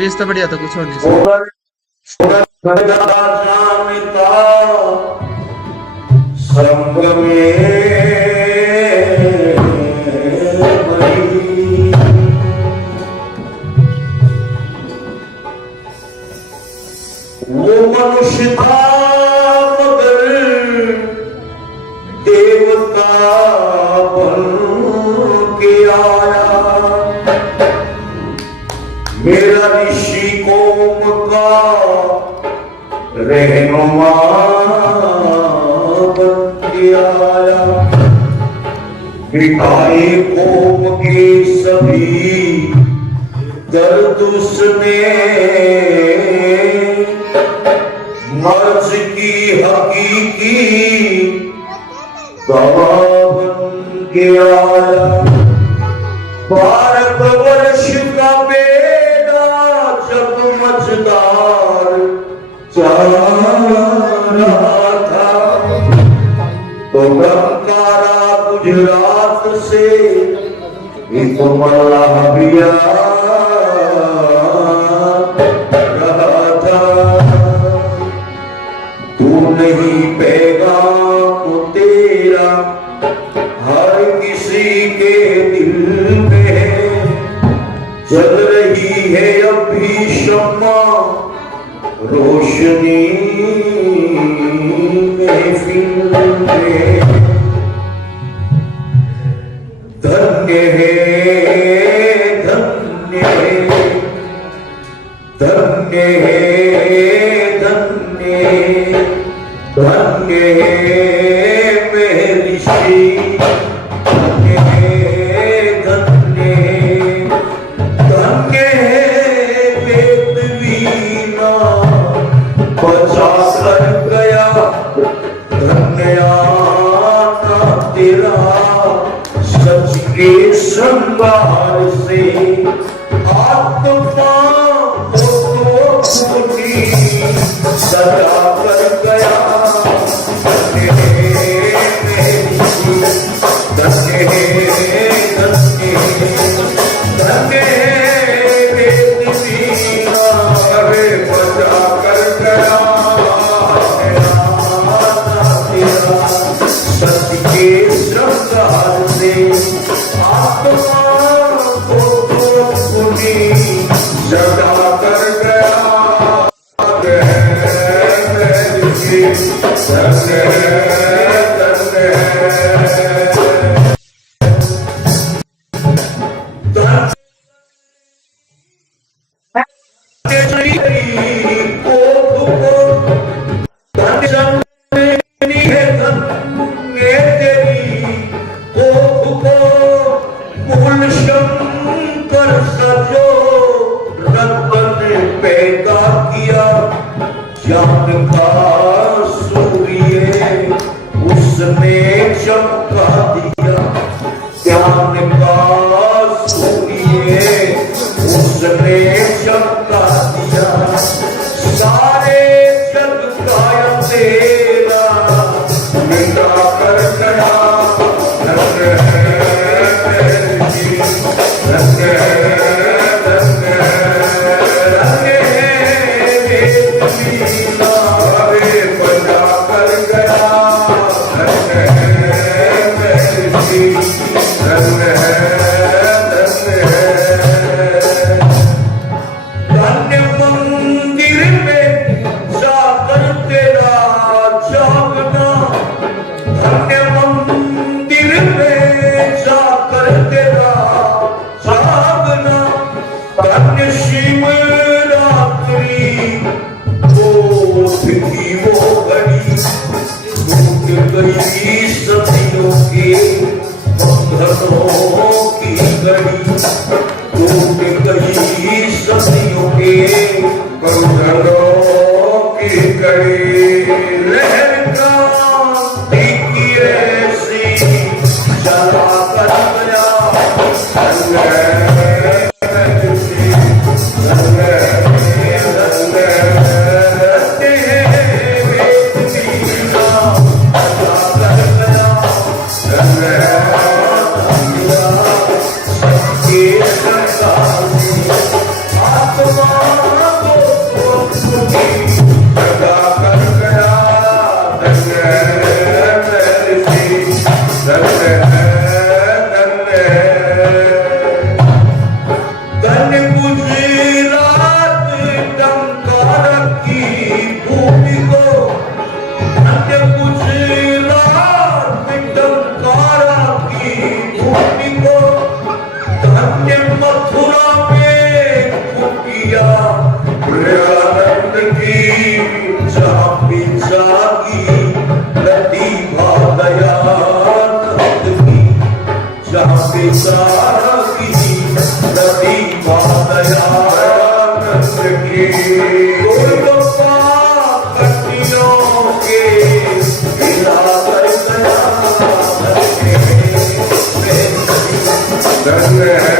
रिश्ता बढ़िया था, कुछ और नहीं। वो मनुष्य था मगर देवता बन के आया। मेरा ऋषि कौम का रहनुमा बन के आया। मिटाए कौम के सभी दर्द उसने, मर्ज की हकीकी दवा बन के आया। भारतवर्ष का बेड़ा जब मझदार जा रहा था, तो गंगारा गुजरात से एक मल्लाह भी आ रहा था। तू नहीं पैगाम तेरा हर किसी के दिल में, चल रही है अब भी शम्मा रोशनी महफिल में। धन्य है धन्य है धन्य है धन्य धन्य है महर्षि, धन्य है धन्य धन्य है वेदवीना बचा कर गया। धन्यवाद तेरा सच के संभार से आत्मा को छूटी सजा कर गया। धन्य है महर्षि, धन्य है धन्य धन्य है वेदवीना बचा कर गया। सत्य के श्रृंगार से आत्मा को सुनी जगा कर गया। ज्ञान का सूर्य उसने चमका दिया। ज्ञान का सूर्य उसने चमका दिया। सारे जग का तेरा मिटा कर गया। धन्य है धन्य सदियों के बंधनों की घड़ी टूट गई। सदियों के बंधनों की घड़ी लहर क्रांति की ऐसी चला कर गया। के दयानंद के गुरुपा खटियों के पिता कर धन्य है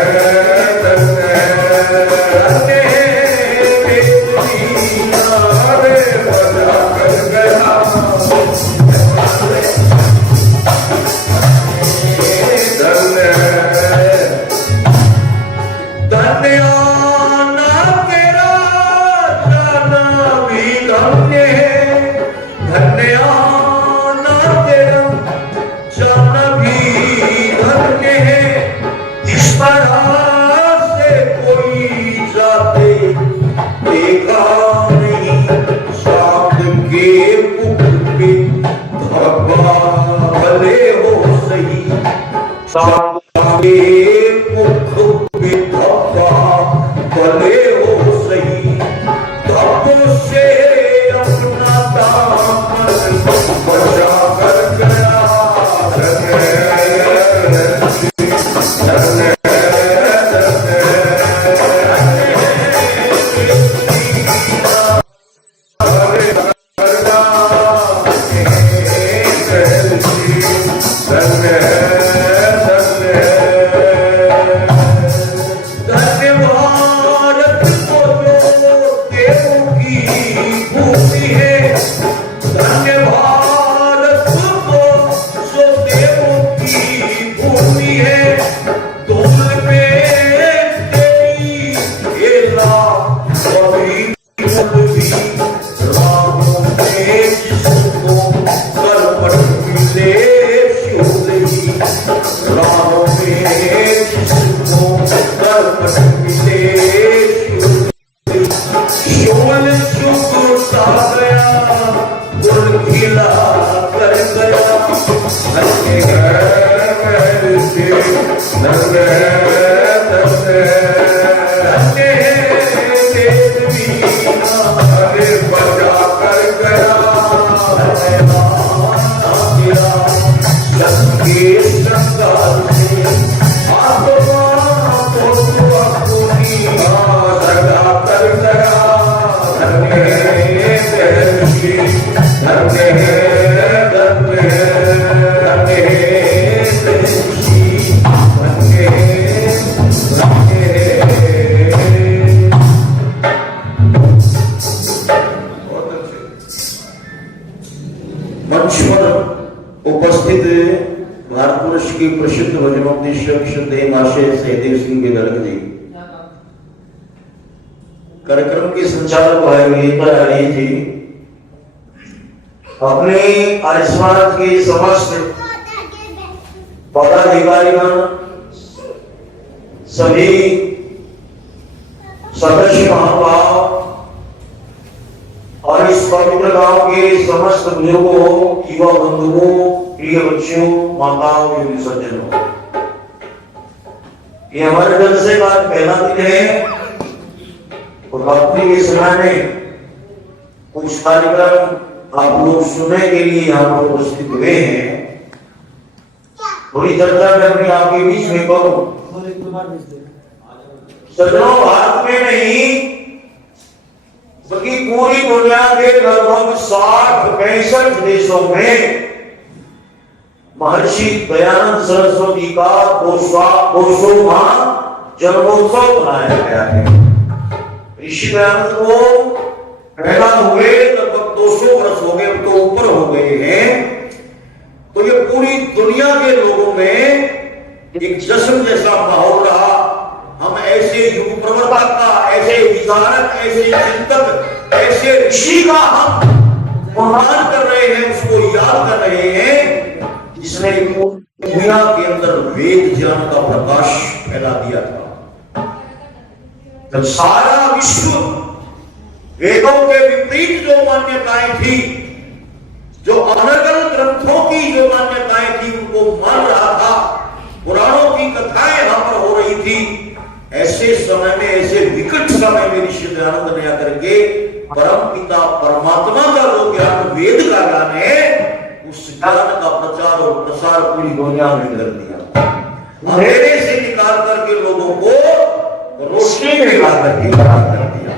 उपस्थित भारतवर्ष के प्रसिद्ध भजनोपदेशक श्रद्धेय महाशय सहदेव सिंह बेदर्ग जी, कार्यक्रम के संचालक भाई वीरेंद्र हरी जी, अपने आर्य समाज के समस्त पदाधिकारीगण, सभी सदस्य महानुभाव और इस पवित्र गांव के समस्त बुजुर्गों, युवा बंधुओं, प्रिय बच्चों, माताओं एवं सज्जनों, ये हमारे जलसे का पहला दिन है और भक्ति के समय में कुछ कार्यक्रम आप लोग सुनने के लिए यहाँ पर उपस्थित हुए हैं। थोड़ी चर्चा मैं अपने आपके बीच में करूं। सज्जनों, भारत में नहीं बल्कि पूरी दुनिया के लगभग 60-65 देशों में महर्षि दयानंद सरस्वती का 200वां जन्मोत्सव मनाया गया है। ऋषि दयानंद को पैदा हुए लगभग 200 वर्ष हो गए, अब तो ऊपर हो गए हैं। तो ये पूरी दुनिया के लोगों में एक जश्न जैसा माहौल रहा। हम ऐसे युग प्रवर्तक का, ऐसे विचारक, ऐसे चिंतक, ऐसे ऋषि का हम सम्मान कर रहे हैं, उसको याद कर रहे हैं जिसने दुनिया के अंदर वेद ज्ञान का प्रकाश फैला दिया था। जब सारा विश्व वेदों के विपरीत जो मान्यताएं थी, जो अनर्गल ग्रंथों की जो मान्यताएं थी, उनको मान रहा था, पुराणों की कथाएं यहां पर हो रही थी, ऐसे समय में, ऐसे विकट समय में ऋषि दयानंद ने आकर के परम पिता परमात्मा का जो ज्ञान वेद का ज्ञान है, उस ज्ञान का प्रचार और प्रसार पूरी दुनिया में कर दिया। अंधेरे से निकाल करके लोगों को रोशनी में ला करके खड़ा कर दिया।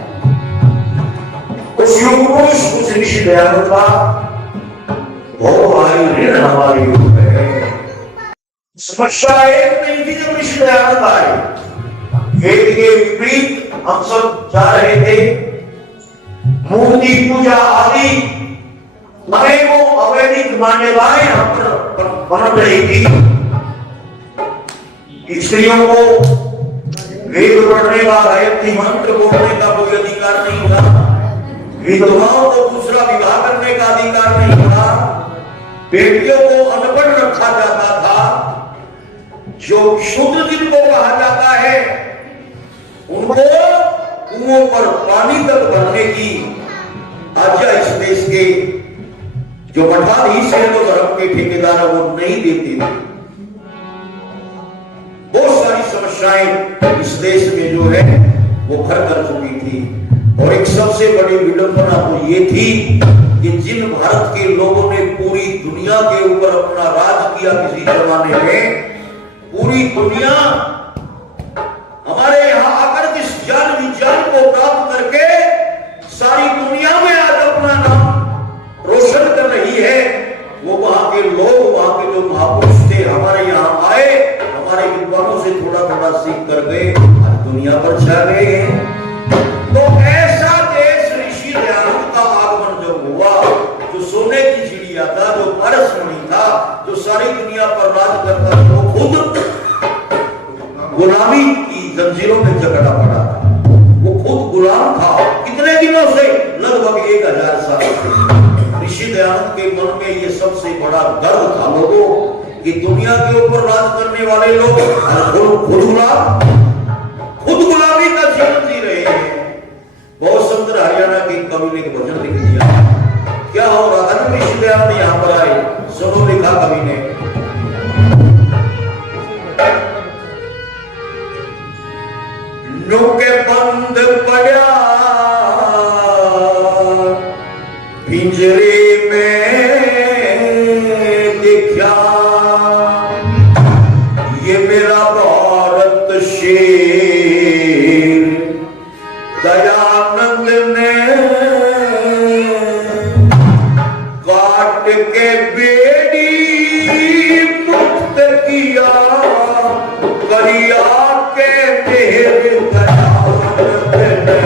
उस युग पुरुष उस ऋषि दयानंद का बहुत भारी ऋण हमारे युग में है। समस्या एक नहीं थी जब ऋषि दयानंद आए, वेद के विपरीत हम सब जा रहे थे, मूर्ति पूजा आदि अनेकों अवैधिक मान्यताएं हम पर पनप रही थी। स्त्रियों को वेद पढ़ने का, गायत्री मंत्र बोलने का कोई अधिकार नहीं था, विधवाओं को दूसरा विवाह करने का अधिकार नहीं था, बेटियों को अनपढ़ रखा जाता था, जो शूद्र जिनको कहा जाता है उनको कुओं पर पानी तक भरने की आज्ञा इस देश के जो मठाधीश है, तो धर्म के ठेकेदार है, वो नहीं देते थे। बहुत सारी समस्याएं इस देश में जो है वो घर कर चुकी थी। और एक सबसे बड़ी विडंबना तो ये थी कि जिन भारत के लोगों ने पूरी दुनिया के ऊपर अपना राज किया किसी जमाने में, पूरी दुनिया हमारे यहां आकर जिस ज्ञान विज्ञान को प्राप्त करके सारी दुनिया में आज अपना नाम रोशन कर रही है, वो वहां के लोग, वहां के जो महापुरुष थे, हमारे यहाँ आए, हमारे विद्वानों से थोड़ा थोड़ा सीख कर गए, आज दुनिया पर छा गए हैं। तो ऐसा देश ऋषि दयानंद का आगमन जब हुआ, जो सोने की चिड़िया था, जो पारसमणि था, जो सारी दुनिया पर राज करता था, वो खुद गुलामी की जंजीरों में जकड़ा पड़ा था, वो खुद गुलाम था कितने दिनों से, लगभग 1000 साल। ऋषि दयानंद के मन में ये सबसे बड़ा गर्व था लोगों कि दुनिया के ऊपर राज करने वाले लोग खुद गुलामी का जीवन जी रहे हैं। बहुत सुंदर हरियाणा के कवि ने एक भजन लिख दिया, क्या हो रहा था जब ऋषि दयानंद यहाँ पर आए, सुनो लिखा कवि ने, नुके बंद पड़ा पिंजरे में देखा, ये मेरा भारत शेर दयानंद ने काट के बेड़ी मुक्त किया, करिया के देव दयानंद ने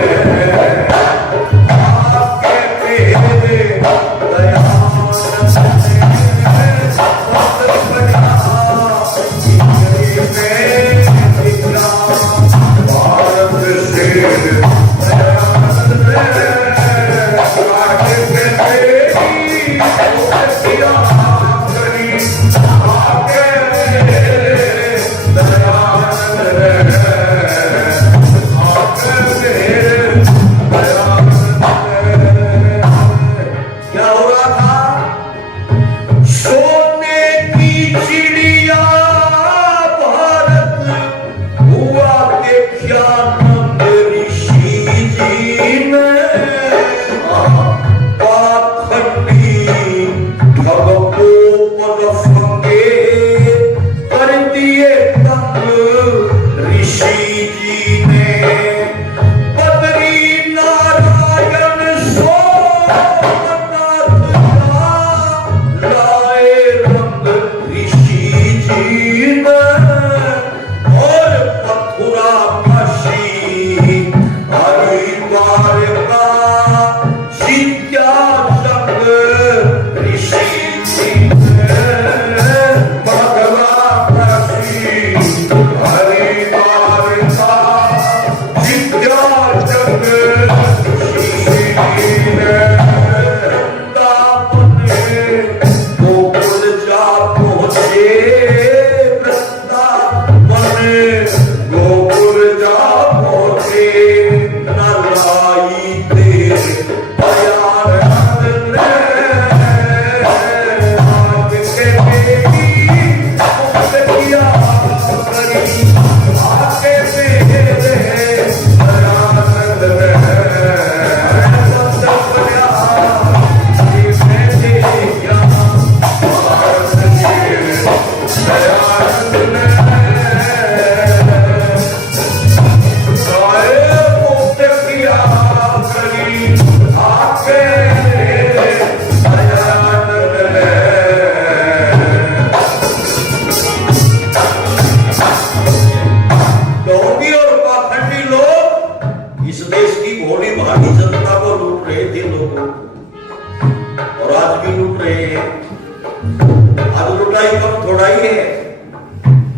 थोड़ा ही है।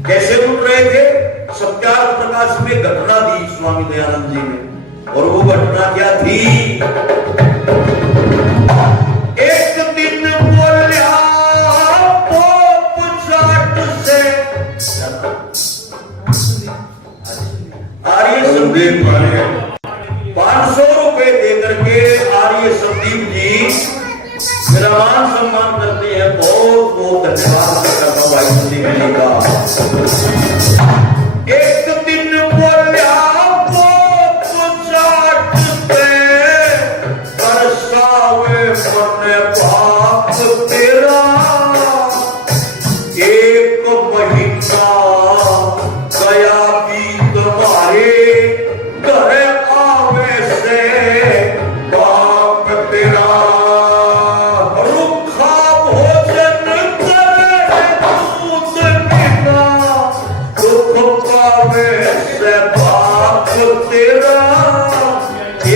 कैसे लुट रहे थे? सत्यार्थ प्रकाश में घटना दी स्वामी दयानंद जी ने, और वो घटना क्या थी? एक दिन बोलिया पोप जाट से आर्य संदीप 500 रुपए देकर के आर्य संदीप जी मेरा मान सम्मान करते हैं। बहुत बहुत धन्यवाद करता हूं भाई संदीप जी का। एक दिन बोलिया पोप जाट से बरसावे मन पाप तेरा, एक महीना गया बीत तुम्हारे घर आवे से बाप तेरा, रुखा भोजन करे दूध बिना, दुख पावे से बाप तेरा,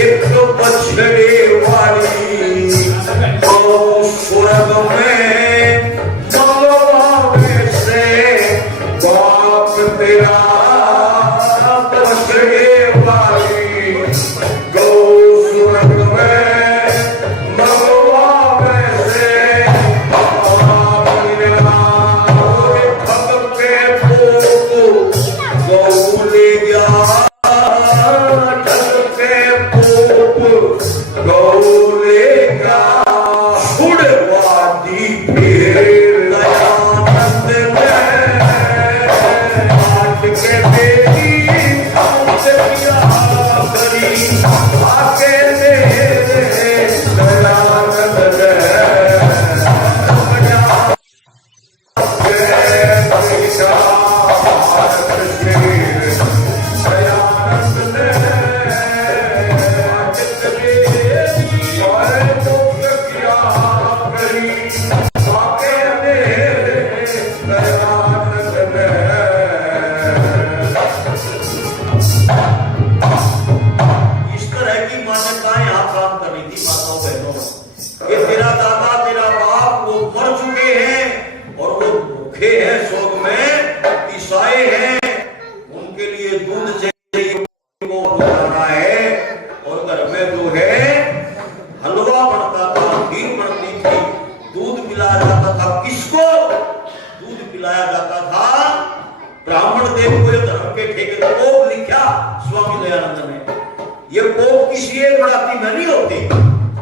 एक बछड़े वाली गौ स्वर्ग में मंगवावे से बाप तेरा, बछड़े वाली गौ स्वर्ग में मंगवावे से बाप तेरा, ठग के पोप गौ ले गया, ठग के पोप गौ ले गया, छुड़वादी फिर दयानंद में, आठ के बेटी से किया करी, आके मेरे दयानंद इस तरह की मान्यताएं यहाँ काम कर रही थी माताओं बहनों में। ये तेरा दादा तेरा बाप वो मर चुके हैं और वो भूखे हैं शोक में, ईसाई हैं, उनके लिए दूध चाहिए वो बनाना है, और घर में जो है हलवा बनता था, खीर बनती थी, दूध पिलाया जाता था। किसको दूध पिलाया जाता था? ब्राह्मण देव को धर्म के ठेके पोप लिखा स्वामी दयानंद ने। ये पोप किसी एक जाति में नहीं होते,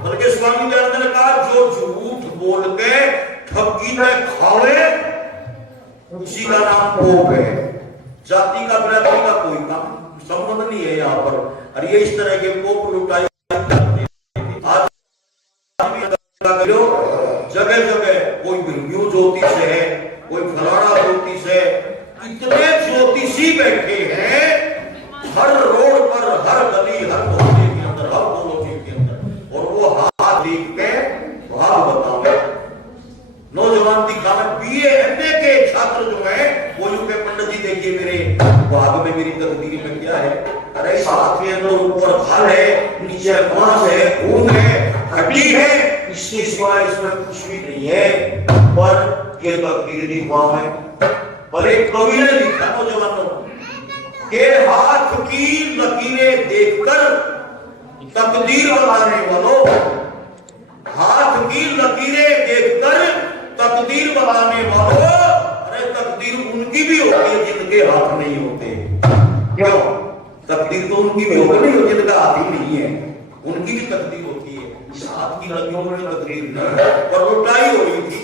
बल्कि स्वामी दयानंद ने कहा जो झूठ बोल के ठगी में खावे उसी का नाम पोप है। जाति का बराबरी का कोई काम संबंध नहीं है यहाँ पर। और ये इस तरह के पोप लुटाए आज जगह जगह, कोई भृंगियों ज्योतिष है, कोई फलाना ज्योतिष है, इतने ज्योतिषी बैठे हैं हर रोड पर, हर गली, हर मोहल्ले के अंदर, हर कॉलोनी के अंदर, और वो हाथ देख के भाग बतावे। नौजवान दिखावे, बीए एमए के छात्र जो है वो यूं के पंडित जी देखिए मेरे भाग में, मेरी तकदीर में क्या है? अरे साथ में तो ऊपर फल है, नीचे मांस है, खून है, हड्डी है, इसके सिवाय इसमें कुछ भी नहीं है, पर ये तकदीर दिखा है। पर एक कवि ने लिखा नौजवानों के हाथ की लकीरें देखकर तकदीर बताने वालों, हाथ की लकीरें देखकर तकदीर बताने वालों, अरे तकदीर उनकी भी होती है जिनके हाथ नहीं होते। क्यों? तकदीर तो उनकी भी होती नहीं, जिनका हाथ ही नहीं है, उनकी भी तकदीर होती है। इस हाथ की लकीरों में तकदीर नहीं, पर लुटाई हो रही थी।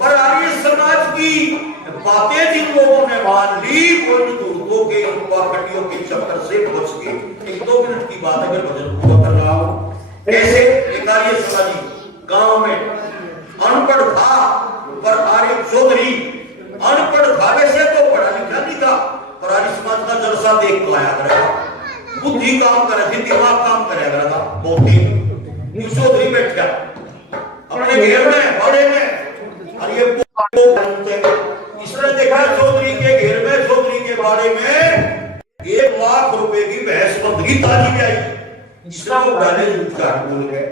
पर आर्य समाज की बातें जिन लोगों ने मान ली, वो इन दुर्गों के, इन पाखंडियों के चक्कर से बच के। 1-2 मिनट की बात अगर भजन पूरा कर रहा हूं। कैसे? एक आर्य समाजी गांव में अनपढ़ था, पर आर्य चौधरी अनपढ़ था, वैसे तो पढ़ा लिखा नहीं था, पर आर्य समाज का जलसा देख तो आया करेगा, बुद्धि काम करे थी, दिमाग काम करे करेगा। बहुत ही चौधरी बैठ गया अपने घेर में, बड़े में, और ये इसने देखा चौधरी के घेर में, चौधरी के बारे में 1 लाख रुपए की भैंस बंधगी ताजी आई। इसने वो गाने काट बोल गए,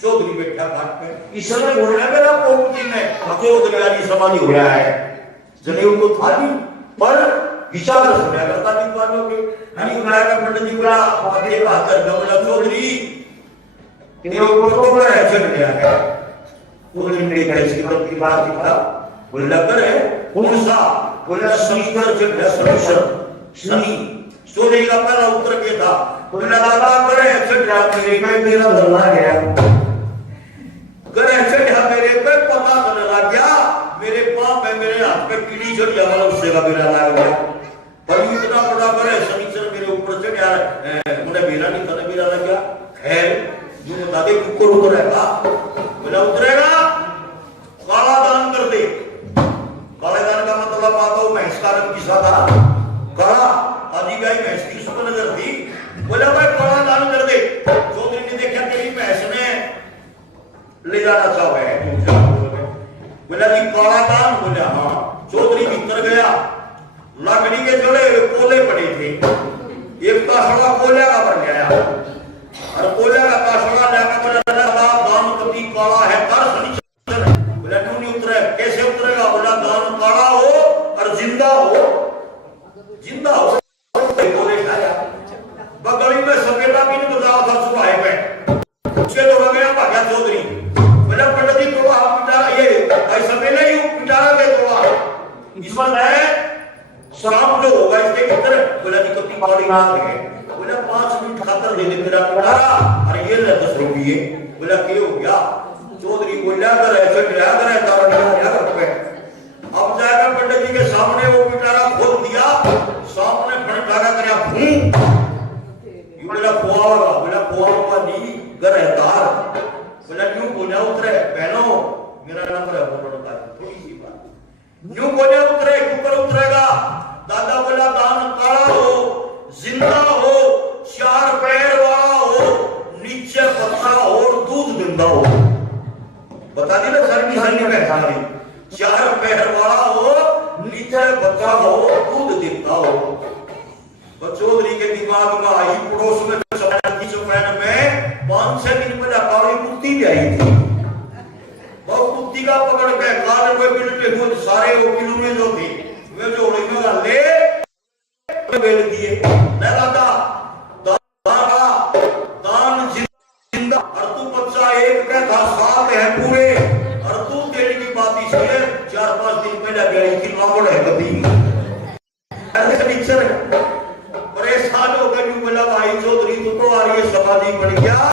चौधरी बैठा काट पे, इसने बोलना मेरा पोप जी ने चौधरी समाधि हो रहा है। जनेऊ तो था नहीं, पर विचार सुना करता विद्वानों के। नहीं उन्होंने कहा पंडित जी बोला आगे बात कर बोला चौधरी तेरे ऊपर तो बड़ा चढ़ गया है। बोले मेरी कैसी बात की बात था? बोला करे कौन सा? बोला शनिवार चढ़ गया, शनि चौधरी का पहला उत्तर के था। बोला दादा करे चढ़ गया मेरे पे, मेरा धरना गया करे चढ़ गया मेरे पे, पता चलने लग गया मेरे पाप है, मेरे हाथ पे कीड़ी चढ़ गया, मतलब उससे का मेरा लग गया। पर इतना बड़ा करे शनिचर मेरे ऊपर चढ़ गया, मुझे मेरा नहीं था, मेरा लग गया। खैर जो बता दे कुकर उतरेगा? बोला उतरेगा, काला दान कर दे। काले दान का मतलब आता हूं भैंस का रंग किसा था? काला। आदि गाय भैंस की उसको नजर थी। बोला भाई काला दान कर दे। चौधरी ने देखा तेरी भैंस ने ले जाना चाहा है, बोला जी काला दान? बोला हाँ। चौधरी भीतर गया, लकड़ी के जोड़े कोले पड़े थे, एक ताशड़ा कोले का बन गया और कोले का ताशड़ा लेकर बोला दान कभी काला है कर शनिचर। बोला क्यों नहीं उतरे? कैसे उतरेगा? बोला दान काला हो और जिंदा हो, जिंदा हो। कोले खाया बगली में सफेदा भी नहीं बजावा था सुबह में, उसके दौड़ गया भाग्या चौधरी। बोला पंडित जी थोड़ा पिटारा ये सफेदा ही पिटारा दे थोड़ा इसमें है शाम जो होगा इसके भीतर। बोला जी कभी पानी मांग है। बोला 5 मिनट खातर दे दे तेरा पिटारा, अरे ये ले 10 रुपये। बोला क्या हो गया? चौधरी बोला कर ऐसे क्या करे तारा क्या कर पे। अब जाकर पंडित जी के सामने वो पिटारा खोल दिया, सामने फटकारा करया फूं। ये बोला कुआवा, बोला कुआवा नहीं घर है तार। बोला क्यों? बोला उतरे बहनों मेरा नंबर है बोलता है थोड़ी सी बात। न्यू बोले उतरे ऊपर उतरेगा। दादा बोला दान काला हो, जिंदा हो, 4 पैर वाला हो, नीचे बच्चा हो और दूध देता हो। बता दी ना सर की सही में सारी 4 पैर वाला हो, नीचे बच्चा हो, दूध देता हो। तो चौधरी के दिमाग में आई पड़ोस में चौपैन में 5-6 दिन पहले काली कुत्ती भी आई थी। वो कुत्ती का पकड़ के काले में बिल्टे खुद सारे वो किलो में जो थी वे जोड़े में डाले बेल दिए। दादा दान जिंदा और तू बच्चा एक का था, 7 है पूरे और तू देने की बात इसलिए 4-5 दिन पहले गई थी मामूल है कभी पिक्चर परेशान हो गए। बोला भाई चौधरी तू तो आ रही है समाधि बढ़ गया।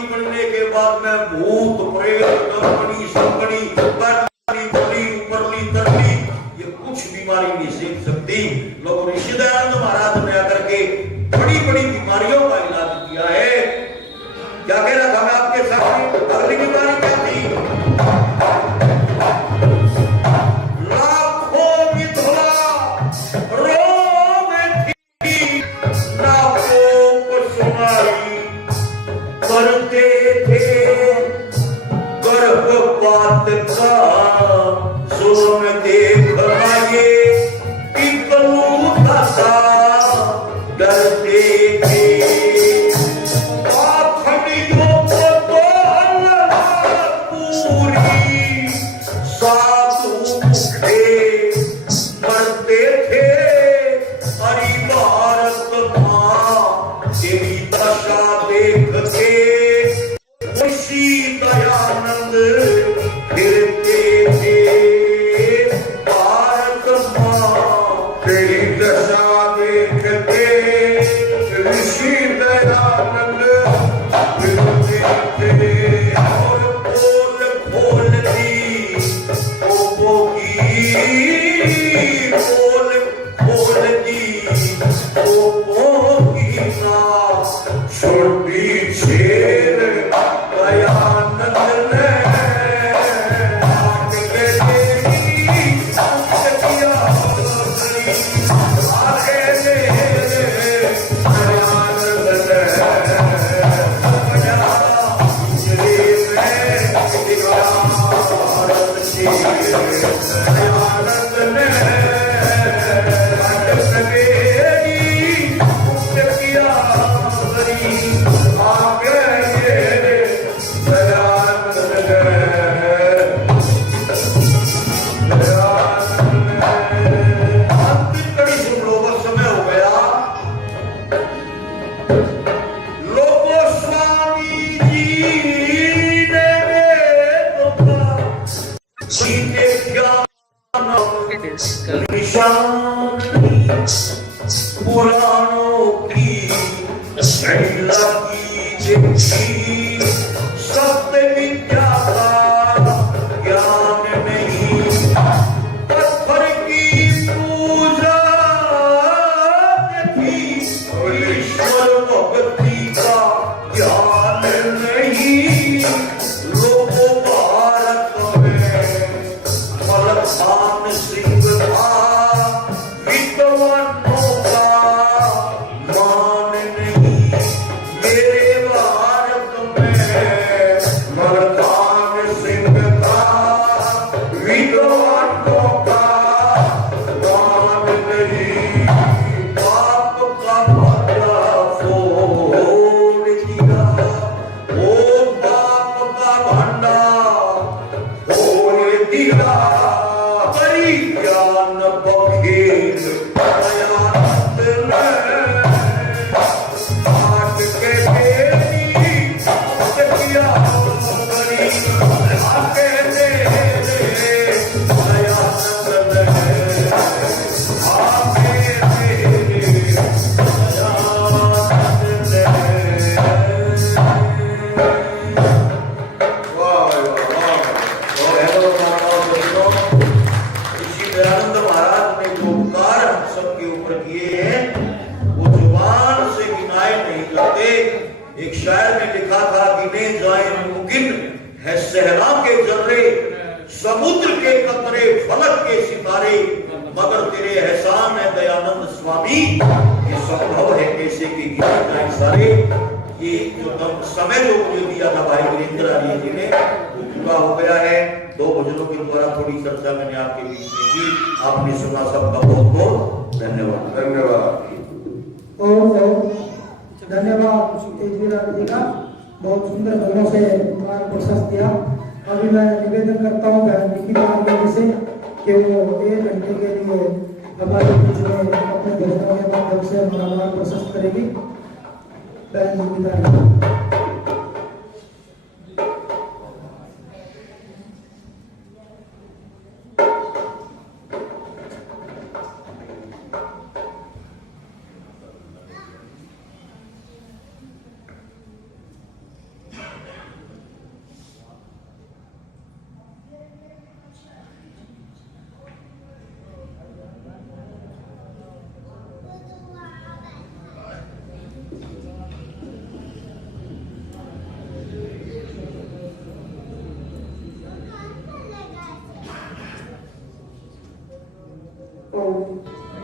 बनने के बाद में भूत प्रेत कंपनी संपनी बड़ी ऊपरली तरली ये कुछ बीमारी नहीं सीख सकती। लोगों ऋषि दयानंद महाराज ने आकर के बड़ी बड़ी बीमारियों का इलाज किया है। क्या कह रहा था मैं आपके सामने? अगली बीमारी क्या थी? लाखों विधवा रोग थी, लाखों पशुमारी करते थे, गर्भपात का सुन देख आए पिकलू था डरते थे। आखड़ियों को तो पूरी साधु थे मरते थे। हरि भारत मां तेरी दशा देख के दयानंद फिरते थे। भारत मां तेरी दशा देख के ऋषि दयानंद फिरते थे। और पोल खोल दी पोपो की, पोल खोल दी पोपो की ना छोटी छेर दयानंद ने आग के तेरी किया आगे दयानंद ने दयानंद ने आग सवेरी किया आगे लोको स्वामी जी ने वेदों का सीने ज्ञान निशानी पुराणों की शैला की देखी सत्य विद्या का ज्ञान नहीं पत्थर की पूजा देखी ईश्वर भक्ति का ज्ञान नहीं लोगों भारत में मलखान सिंह था विद्वानों का मान नहीं मेरे भारत में मलखान सिंह था विद्वानों का मान नहीं पाप का पल्ला फोड़ दिया ओ पाप का भंडा फोड़ दिया हरि ज्ञान बखेर दयानंद ने काट के बेटी किया हरि आके दे दयानंद ने आके दे दयानंद ने वाह ऋषि दयानंद महाराज ने जो उपकार हम सबके ऊपर किए हैं वो जुबान से गिनाए नहीं जाते। एक शायर ने लिखा था गिने जाए मुमकिन है सहरा के जर्रे समुद्र के कतरे फलक के सितारे मगर तेरे एहसान है दयानंद स्वामी ये संभव है कैसे कि गिने जाए सारे। ये जो समय जो मुझे दिया था भाई वीरेंद्र आर्य जी ने वो पूरा हो गया है। दो भजनों के द्वारा थोड़ी चर्चा मैंने आपके बीच में की आपने सुना सबका बहुत बहुत धन्यवाद धन्यवाद धन्यवाद तेजवीर जी का बहुत सुंदर भजनों से हमारा प्रशस्त दिया। अभी मैं निवेदन करता हूँ बहन निकिता जी से कि वो 1 घंटे के लिए हमारे बीच में अपने भजनों के माध्यम से हमारा प्रशस्त करेगी। बहन निकिता जी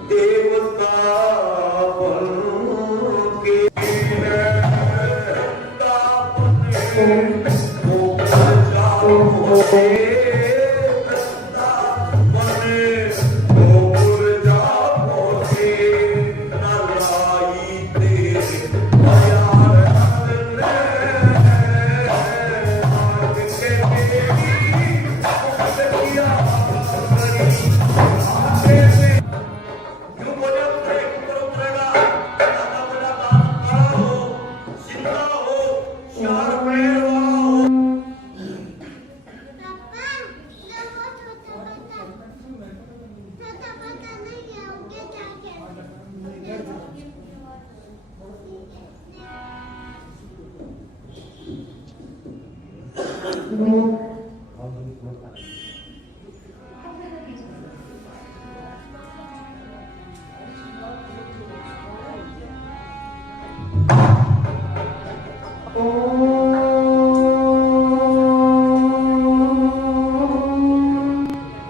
देवता बन के रहता बने वो प्रजाओं से रहता बने वो प्रजाओं से न लाई तेरे प्यार ने आग के मेरी किया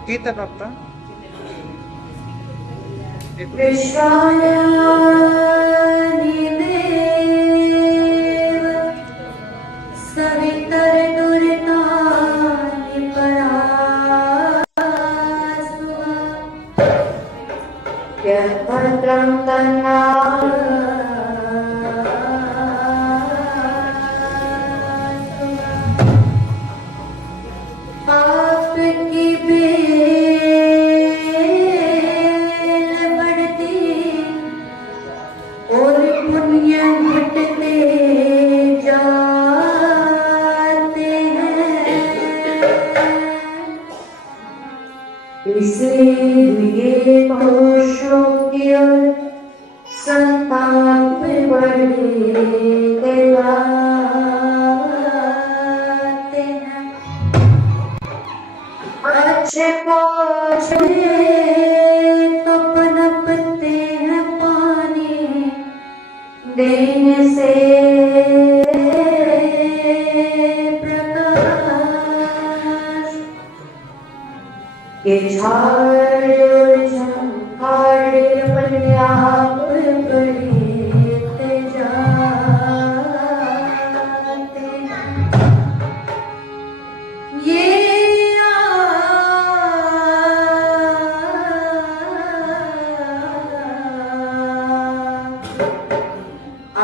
Kita papa. से प्रकाश के झाड़ और झंकार अपने आप बढ़ते जाते ये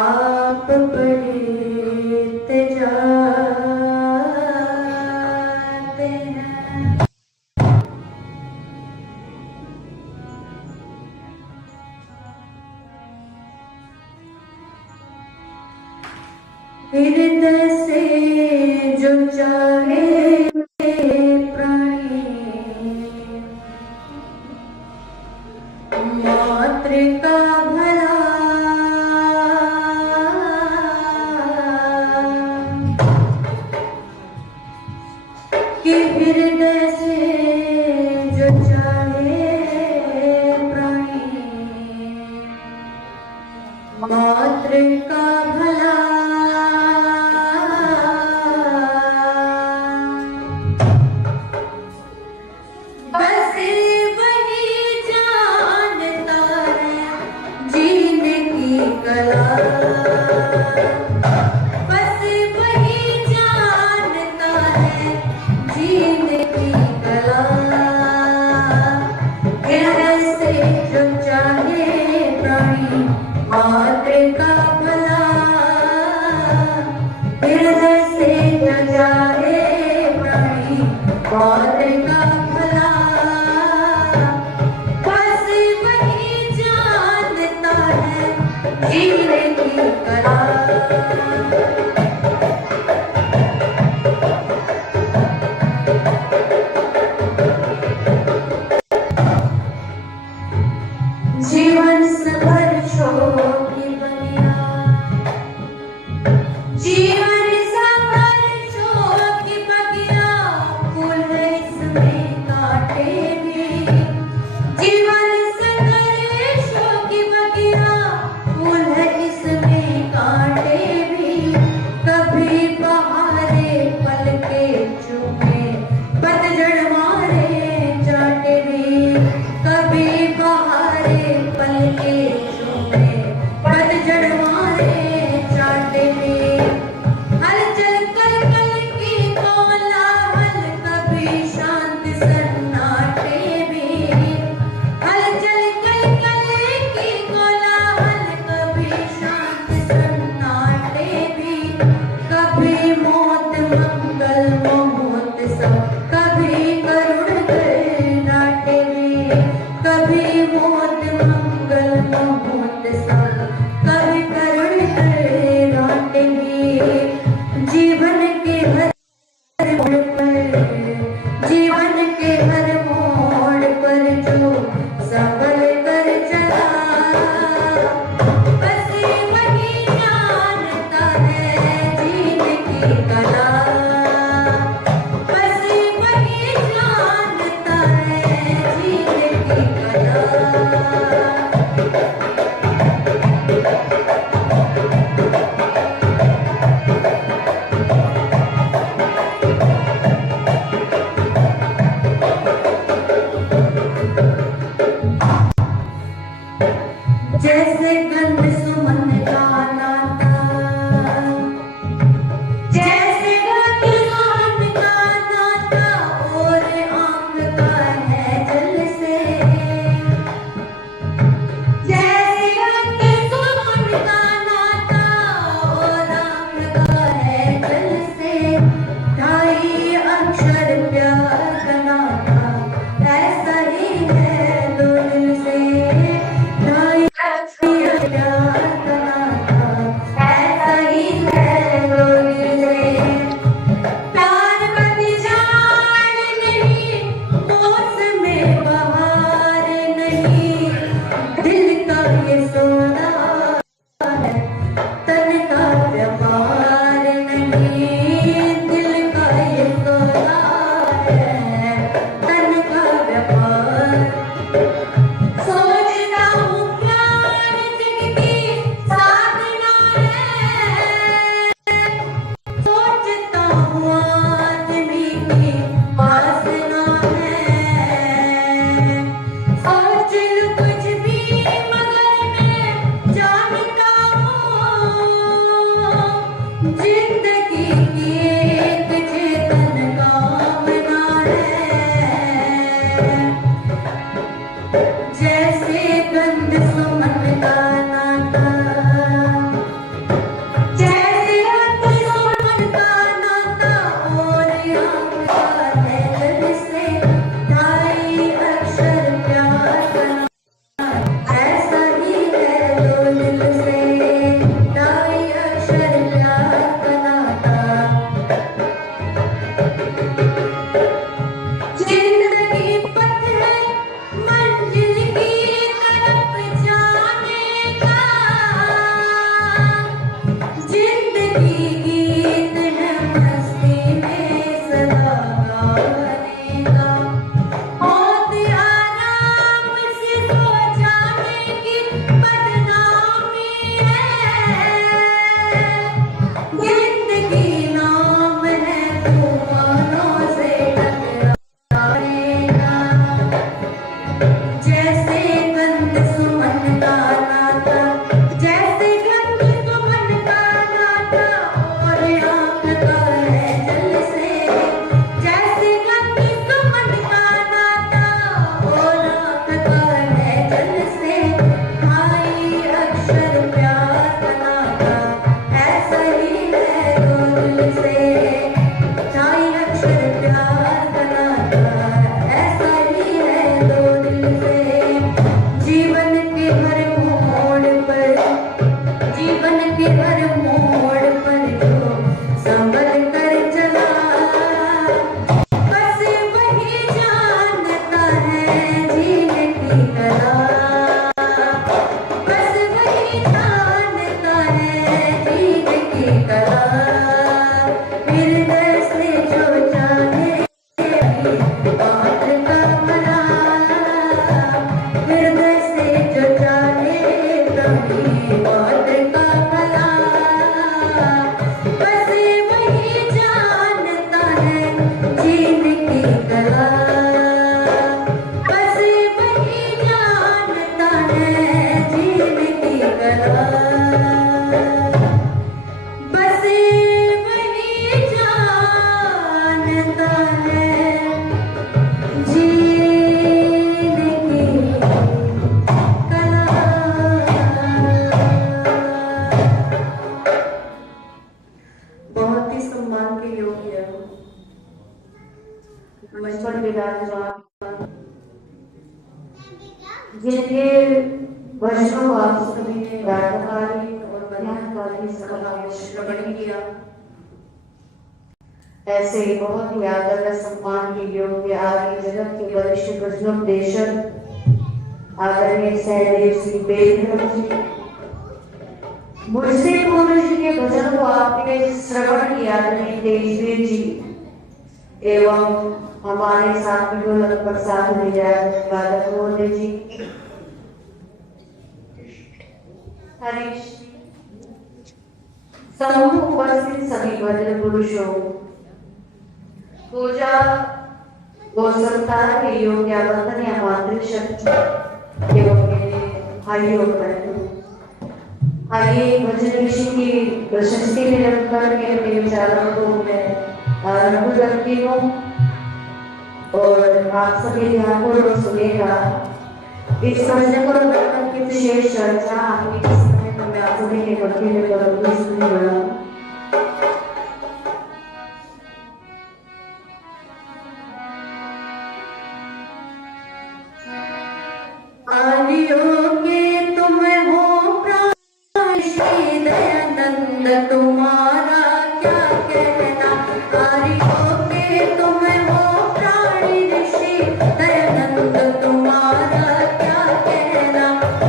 आप बढ़ते जाते हैं। हृदय से जो चाहे प्राणी मात्र का भला कि हृदय से जो चाहे प्राणी मात्र का भला बस वही जानता है जीने की कला बस वही जानता है जीने की कला हृदय से जो चाहे प्राणी मात्र का भला हृदय से जो चाहे प्राणी मात्र का भला बस वही जानता है जीने की कला जीवन संघर्षों की बनिया जीवन संघर्षों की बगिया फूल है इसमें कांटे भी जीवन संघर्षों की बगिया फूल है इसमें कांटे भी कभी बहारे पल के चूमे पतझड़ मारे चाटे भी कभी बहारे पल के चूमे पतझड़ मारे चाटे भी मोड़ पर जो संभल कर चला, बस वही जानता है जीने की कला, बस वही जानता है जीने की कला। हृदय से जो जाने बात का भला, हृदय से जो जाने कभी बात का भला, बस वही जानता है जीने की कला, बस वही जानता है जीने की कला, बस वही जानता है जीने की कला। बहुत ही सम्मान के योग्य मंच पर विराजमान, जिनके वर्षों आप सभी ने गायकारी और बयानकारी सभा में श्रवण किया, ऐसे ही बहुत ही आदर व सम्मान के योग्य आर्य जगत के वरिष्ठ भजनोपदेशक आदरणीय सहदेव सिंह बेलधर जी, मुझसे पूर्व जी के भजन को आपने श्रवण किया आदरणीय तेजवीर जी, एवं हमारे साथ में ढोलक पर साथ में वादक महोदय जी, हरीश जी, समूह उपस्थित सभी भजन पुरुषों, पूजा व संतान के योग्य वंदनीय मातृशक्ति एवं मेरे भाइयों बहनों, आइए भजन ऋषि की प्रशस्ति में रखकर के मेरे विचारों को मैं आरंभ करती हूँ और आप सभी ध्यानपूर्वक सुनेगा। इस भजन को लेकर की विशेष चर्चा आपके इस समय पर मैं आप सभी के प्रति में करूँगी, सुनिएगा। आलियोगे तुम हो प्राण श्री दयानंद, तुम्हारा क्या कहना। आलियोगे तुम हो प्राण ऋषि दयानंद, तुम्हारा क्या कहना।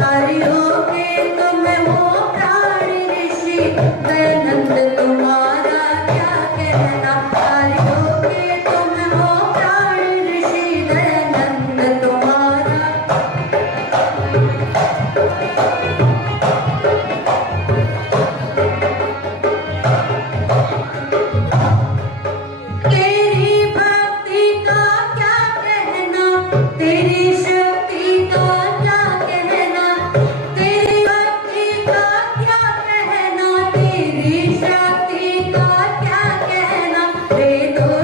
आलियोगे तुम हो प्राण ऋषि दयानंद, तुम्हारा क्या कहना। आलियोगे तुम हो प्राण ऋषि दयानंद, तुम्हारा तेरी भक्ति का क्या कहना, तेरी शक्ति का क्या कहना, तेरी भक्ति का क्या कहना, तेरी शक्ति का क्या कहना। वेदों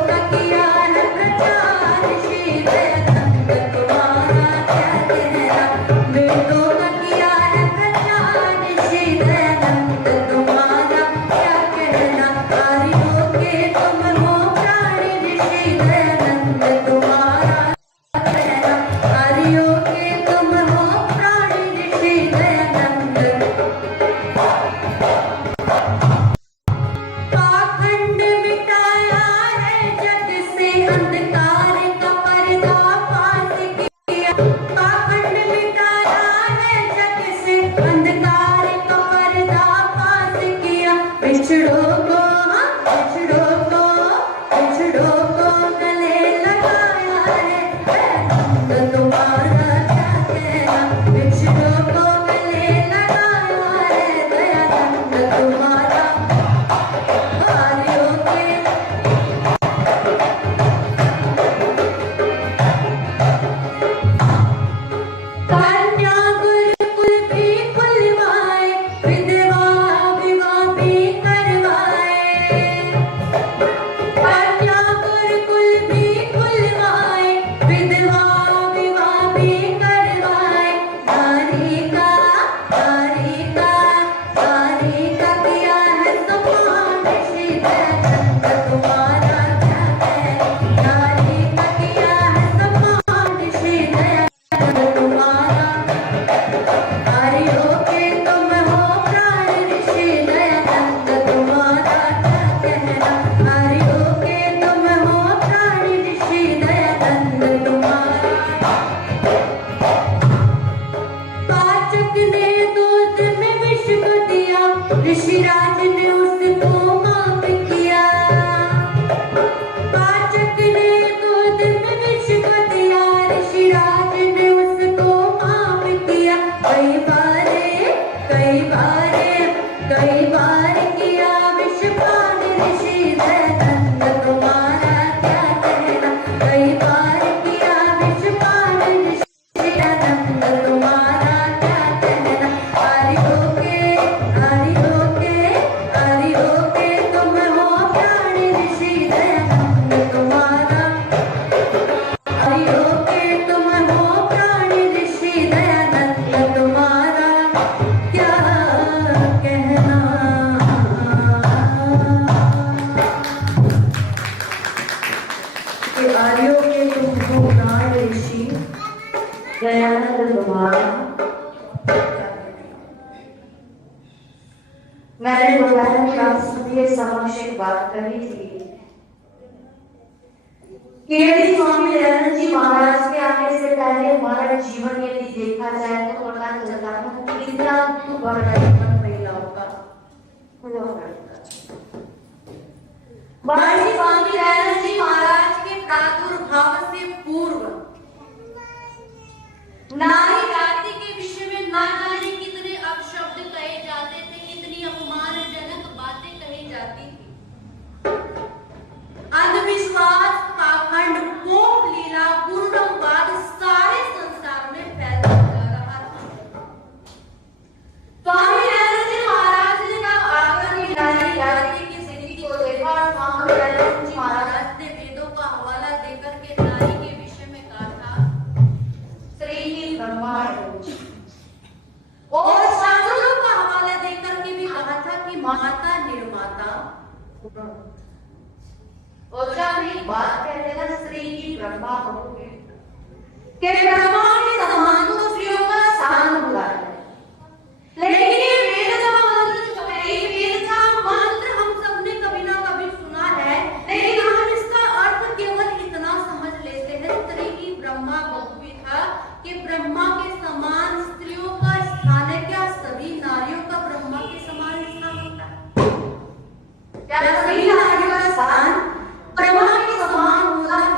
का किया है प्रचार, श्री दयानंद तुम्हारा क्या कहना। वेदों का किया है प्रचार, श्री दयानंद तुम्हारा क्या कहना। आर्योगे तुम हो प्राण ऋषि दयानंद, तुम्हारा कहना। आर्योगे तुम हो प्राण ऋषि दयानंद। पाखंड मिटाया है जग से, अंधकार का पर्दा पास किया। पाखंड मिटाया है जग से, अंधकार का पर्दा पास किया। पिछड़ों को गले लगाया है, दयानंद तुम्हारा क्या कहना। पिछड़ों को गले लगाया है, दयानंद तुम्हारा। आर्योगे कन्या गुरुकुल भी खुलवाए, विधवा विवाह भी करवाए। ऋषिराज ने उसको माफ किया, पाचक ने गोद में विष को दिया, ऋषिराज ने उसको माफ किया। कई बार किया विषपान ऋषि दयानंद, तुम्हारा क्या कहना। कई बार किया विषपान ऋषि दयानंद, तुम्हारा क्या कहना। हरि होके तुम हो प्राण ऋषि दयानंद, तुम्हारा हरि होके तुम हो प्राण ऋषि दयानंद, तुम्हारा क्या कहना। कि आर्यों के तुम हो प्राण ऋषि दयानंद, तुम्हारा। मैंने दोपहर में आप सबके समक्ष एक बात कही थी कि यदि स्वामी दयानंद जी महाराज के आने से पहले हमारा जीवन यदि देखा जाए तो पता चलता है कि कितना बड़ा जीवन महिलाओं का हुआ करता। बाजी स्वामी दयानंद जी महाराज के प्रादुर्भाव से पूर्व नारी जाति के विषय में ना जाने कितने अपशब्द कहे जाते थे, कितनी अपमानजनक बातें कही जाती थी। अंधविश्वास, पाखंड, पोप लीला, पूर्णवाद सारे संसार में फैलता जा रहा था। स्वामी दयानंद जी महाराज ने जब आकर नारी जाति की स्थिति को देखा और स्वामी दयानंद जी महाराज ने वेदों का हवाला देकर के नारी के विषय में कहा था स्त्री ही ब्रह्मा है, और शास्त्रों का हवाला देकर के भी कहा था कि माता निर्माता। और जब एक बात कहते हैं स्त्री की ब्रह्मा होगी कि ब्रह्मा के समान तो स्त्रियों का स्थान हुआ है, लेकिन ये वेद का मंत्र जो है, ये वेद का मंत्र हम सबने कभी ना कभी सुना है, लेकिन हम इसका अर्थ केवल इतना समझ लेते हैं स्त्री की ब्रह्मा बहुवी था कि ब्रह्मा के समान स्त्रियों का स्थान है। क्या सभी नारियों का ब्रह्मा के समान स्थान होता है? क्या सभी नारियों का स्थान ब्रह्मा के समान होता है?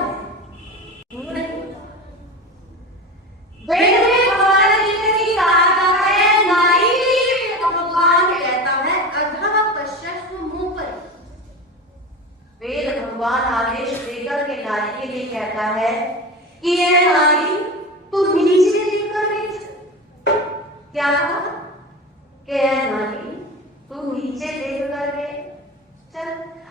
वेद में भगवान की कहा जाता है, नारी भगवान कहता है अधः पश्यस्व मुंह पर। वेद भगवान आदेश देकर के नारी के लिए कहता है कि ये नारी तू नीचे देखकर के चल। क्या कहा कि ये नारी तू नीचे देख करके चल।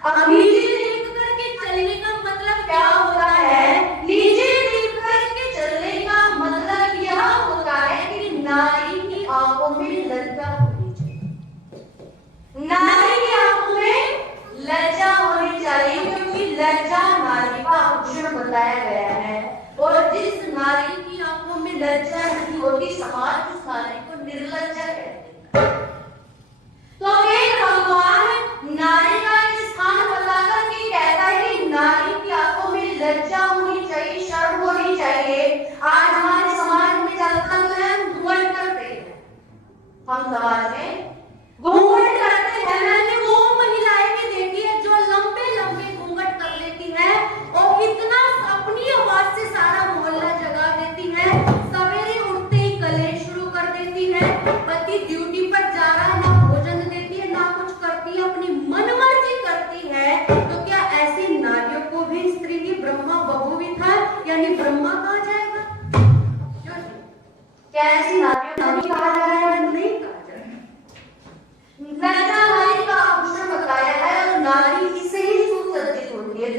अब नीचे देख करके चलने का मतलब क्या होता है? नीचे देख करके चलने का मतलब यह होता है कि नारी की आंखों में लज्जा होनी चाहिए। नारी की आंखों में लज्जा होनी चाहिए, क्योंकि लज्जा नारी का आभूषण बताया गया है। और जिस नारी की आंखों में लज्जा नहीं होती, समाज उस नारी को निर्लज्जा कहते हैं। तो एक भगवान नारी का स्थान बताकर के कहता है कि नारी की आंखों में लज्जा होनी चाहिए, शर्म होनी चाहिए। आज हमारे समाज में चलता तो है घूंघट करते हैं, हम समाज में घूंघट करते हैं। मैंने वो महिलाएं भी देखी है जो लंबे लंबे घूंघट कर लेती हैं और कितना अपनी आवाज से सारा मोहल्ला जगा देती हैं। सवेरे उठते ही कलेश शुरू कर देती हैं। पति ड्यूटी पर जा रहा है, ना भोजन देती है, ना कुछ करती है, अपनी मनमर्जी करती है। तो क्या ऐसी नारियों को भी स्त्री की ब्रह्मा बहुवी था, यानी ब्रह्मा कहा जाएगा? क्या ऐसी नारियों को नहीं कहा जाएगा? नहीं कहा जाएगा। लज्जा नारी का आभूषण बताया है और नारी इससे ही सुसज्जित होती है।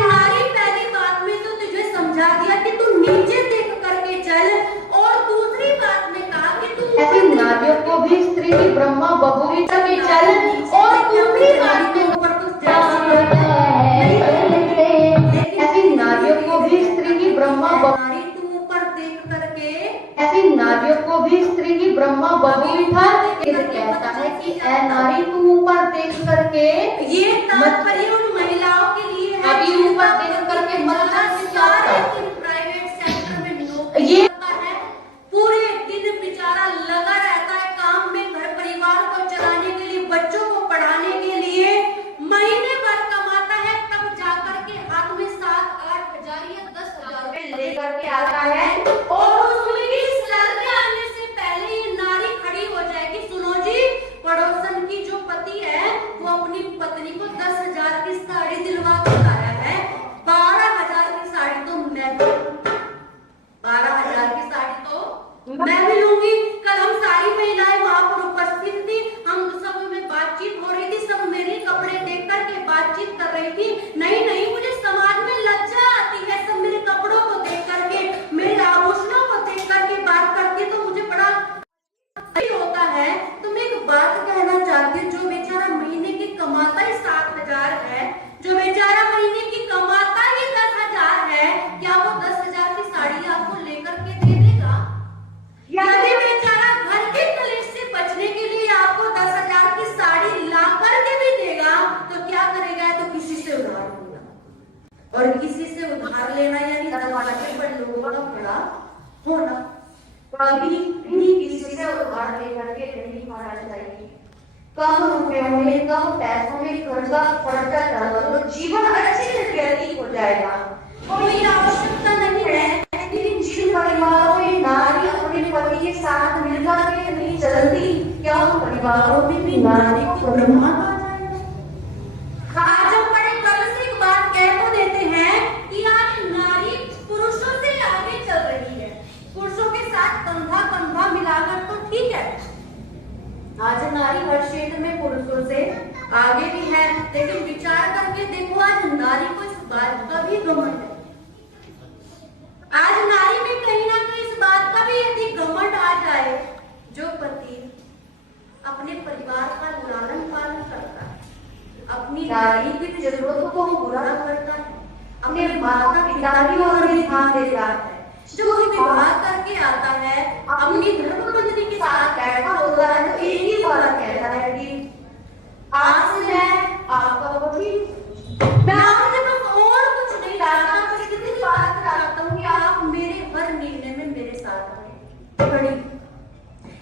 नारी पहली बात में तो तुझे समझा दिया कि तू नीचे देख करके चल, और दूसरी बात में कहा कि तू ऐसी नारियों को भी स्त्री की ब्रह्मा बहुवी करके चल, और दूसरी बात के ऊपर कुछ ऐसी नारियों को भी स्त्री की ब्रह्मा नारी तू ऊपर देख करके, ऐसी नारियों को भी स्त्री की ब्रह्मा बहुवी था। कहता है कि ऐ नारी तू ऊपर देख करके, ये तात्पर्य उन महिलाओं के लिए है अभी ऊपर देख करके मतलब प्राइवेट सेक्टर में नौकरी करता है, पूरे दिन बेचारा लगा मैं भी लूंगी। कल हम सारी महिलाएं वहां पर उपस्थित थी, हम सब में बातचीत हो रही थी, सब मेरे कपड़े देख करके बातचीत कर रही थी। नहीं नहीं, मुझे समाज में लज्जा आती है, सब मेरे कपड़ों को देख करके, मेरे आभूषणों को देख करके बात करती है, तो मुझे बड़ा होता है। तो मैं एक बात कहना चाहती हूँ, जो बेचारा महीने की कमाता ही 7,000 है, जो बेचारा महीने की कमाता ही 10,000 है, क्या वो 10,000 की साड़ी आपको लेकर के दे देगा? यदि बेचारा घर के कलेश से बचने के लिए आपको 10,000 की साड़ी ला करके भी देगा, तो क्या करेगा? तो किसी से उधार लेगा, और किसी से उधार लेना यानी दरवाजे पर लोगों का खड़ा होना। कभी भी किसी से उधार लेकर के नहीं खाना चाहिए। कम रुपयों में, कम पैसों में खर्चा करना तो जीवन अच्छे से व्यतीत हो जाएगा। कोई आवश्यकता नहीं है, लेकिन जिन परिवारों में नारी अपने पति के साथ मिलकर के नहीं चलती, क्या उन परिवारों में भी नारी को सम्मान आ जाएगा? आज हम बड़े गर्व से एक बात कह तो देते हैं कि आज नारी पुरुषों से आगे चल रही है, पुरुषों के साथ कंधा कंधा मिलाकर तो ठीक है। आज नारी हर क्षेत्र में पुरुषों से आगे भी है, लेकिन विचार करके देखो, आज नारी को इस बात का भी घमंड है। आज नारी में कहीं ना कहीं इस बात का भी यदि घमंड आ जाए, जो पति अपने परिवार का लालन पालन करता है, अपनी नारी की जरूरतों को पूरा करता है, अपने माता पिता की ओर भी ध्यान देता है, जो विवाह करके आता है, अपनी धर्मपत्नी के साथ बैठा होता है, तो एक ही बात कहता है कि आज से मैं आपका पति, मैं आपसे बस और कुछ नहीं चाहता, बस इतनी बात चाहता हूँ कि आप मेरे हर निर्णय में मेरे साथ रहें। बड़ी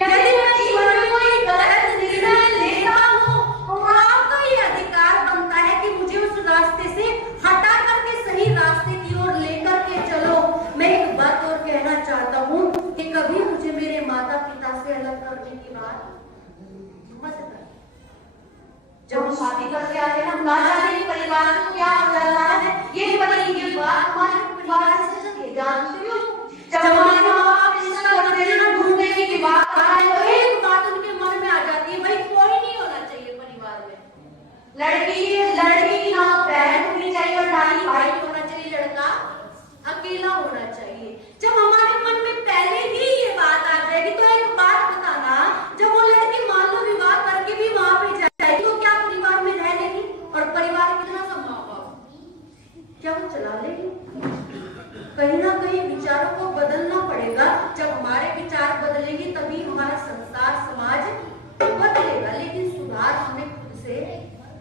यदि मैं जीवन में कोई गलत निर्णय लेता हूँ, तो आपका ये अधिकार बनता है कि मुझे उस रास्ते से हटा करके सही रास्ते की ओर लेकर के चलो। मैं एक बात और कहना चाहता हूँ कि कभी मुझे मेरे माता पिता से अलग करने की बात मत कर। जब हम शादी करके आते हैं, हम ना जाने परिवार को क्या हो जाता है, ये बात हमारे परिवार से चलती है। जानते हो, जब हमारे माँ बाप रिश्ता करते हैं ना, ढूंढने की बात आए तो एक बात उनके मन में आ जाती है, भाई कोई नहीं होना चाहिए परिवार में, लड़की की ना बहन होनी चाहिए और ना ही भाई होना चाहिए, लड़का अकेला होना चाहिए। जब हमारे मन में पहले ही ये बात आ जाएगी, तो एक बात बताना, जब वो लड़की मान लो विवाह करके भी वहां पे जाएगी, तो क्या परिवार में रह लेगी? और परिवार कितना संभाल, क्या वो चला लेगी? कहीं ना कहीं विचारों को बदलना पड़ेगा। जब हमारे विचार बदलेंगे तभी हमारा संसार समाज बदलेगा, लेकिन सुधार हमें खुद से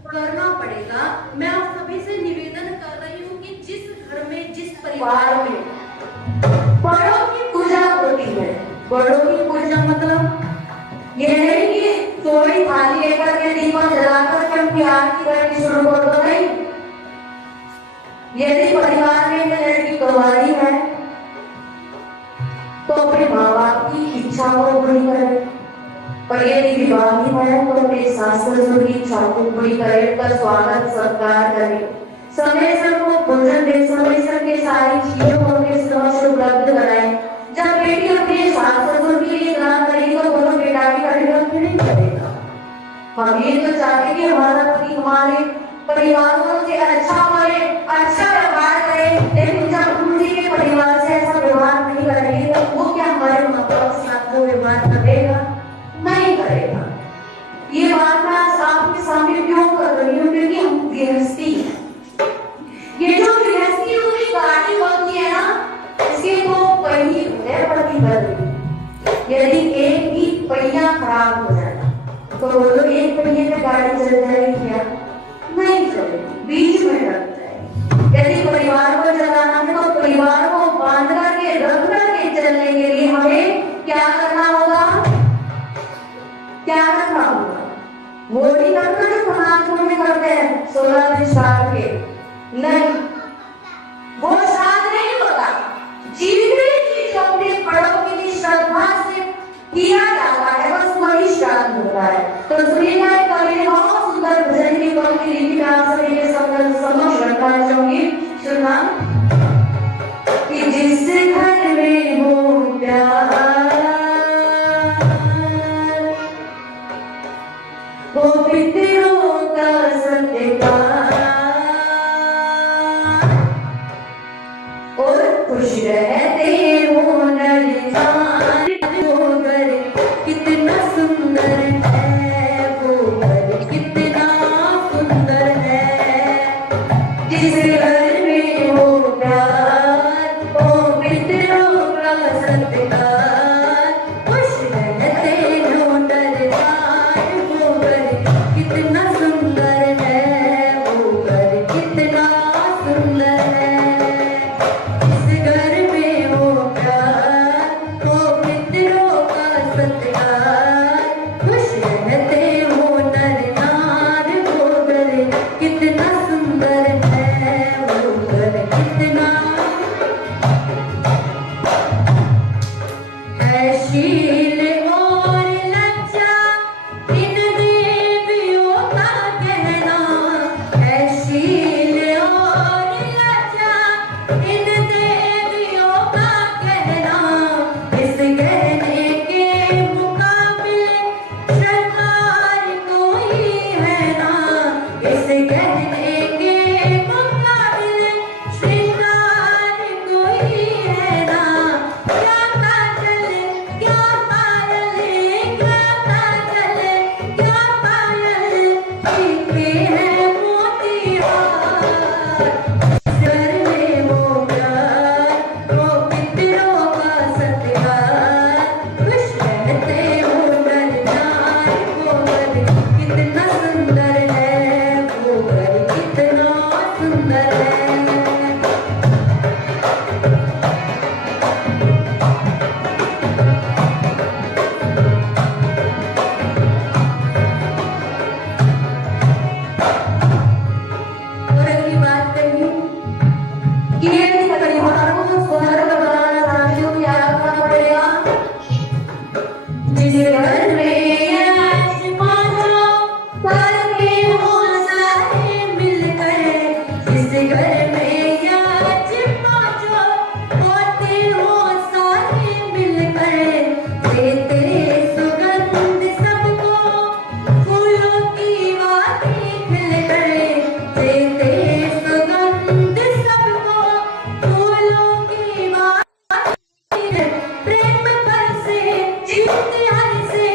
करना पड़ेगा। मैं आप सभी से निवेदन कर रही हूँ कि जिस घर में, जिस परिवार में बड़ों की पूजा होती है, बड़ों की पूजा मतलब ये नहीं कि थोड़ी थाली लेकर के दीपक जलाकर के उनकी आरती करनी शुरू कर दो, नहीं। यदि परिवार में लड़की कुंवारी है, तो अपने माँ बाप की इच्छा को पूरी करे, और यदि विवाहित है तो अपने सास ससुर की इच्छा को पूरी करे, उनका स्वागत सत्कार करे, समय से वो भोजन दे, समय से के सारी चीजों को उनके समक्ष उपलब्ध कराए। जब बेटी अपने सास ससुर के लिए काम करेगी, तो दोनों बेटा भी करेगा कि नहीं करेगा? हम ये तो चाहते कि हमारा पति हमारे परिवारों से अच्छा करे, अच्छा व्यवहार करे, लेकिन जब उनके के परिवार से ऐसा व्यवहार नहीं करेंगे, तो वो क्या हमारे माँ बाप के साथ वो व्यवहार करेगा? नहीं करेगा। ये बात मैं आज आपके सामने क्यों कर रही हूँ? क्योंकि हम गृहस्थी हैं। ये जो गृहस्थी पूरी गाड़ी होती है ना, इसके दो पहिए होते हैं, प्रतिबंध। यदि एक ही पहिया खराब हो जाए, तो बोलो एक पहिए में गाड़ी चल जाएगी क्या? नहीं चलेगी, बीच में रख जाएगी। यदि परिवार को चलाना है, तो परिवार को बांध करके रख करके चलने के लिए हमें क्या करना होगा? क्या करना होगा? वो नहीं करना जो समाज में करते हैं 16 दिन श्राद्ध के, नहीं, वो श्राद्ध नहीं होता। जितनी चीज अपने बड़ों के लिए श्रद्धा से किया जाता है, बस वही श्राद्ध होता है। तो सुनिएगा, कवि बहुत सुंदर भजन की पंक्ति लिखी आपसे समझ रखना चाहूंगी, सुनना कि जिस घर में हो प्यार शील और लज्जा इन देवियों का कहना है, शील और लज्जा इन देवियों का कहना। इस गहने के मुकाबले श्रृंगार कोई है ना, इस गहने के मुकाबले श्रृंगार कोई है ना। क्या काजल क्या पायल क्या काजल क्या पायल पीते हैं मोतीहार। सर में वो प्यार वो पितरों का सत्कार, खुश रहते हो नर-नार। वो घर कितना सुंदर है, वो घर कितना सुंदर है। और अगली बात कही कि ये परिवारों को स्वर्ग बनाना साथियों क्या करना पड़ेगा। जिस घर में आज पांचों करके हो सारे मिलकर, जिस घर में आज पांचों होते हो सारे मिलकर, देते सुगंध सबको फूलों की वादी खिलकर, देते सुगंध सबको फूलों की वादी। प्रेम बरसे इश्तेहार से,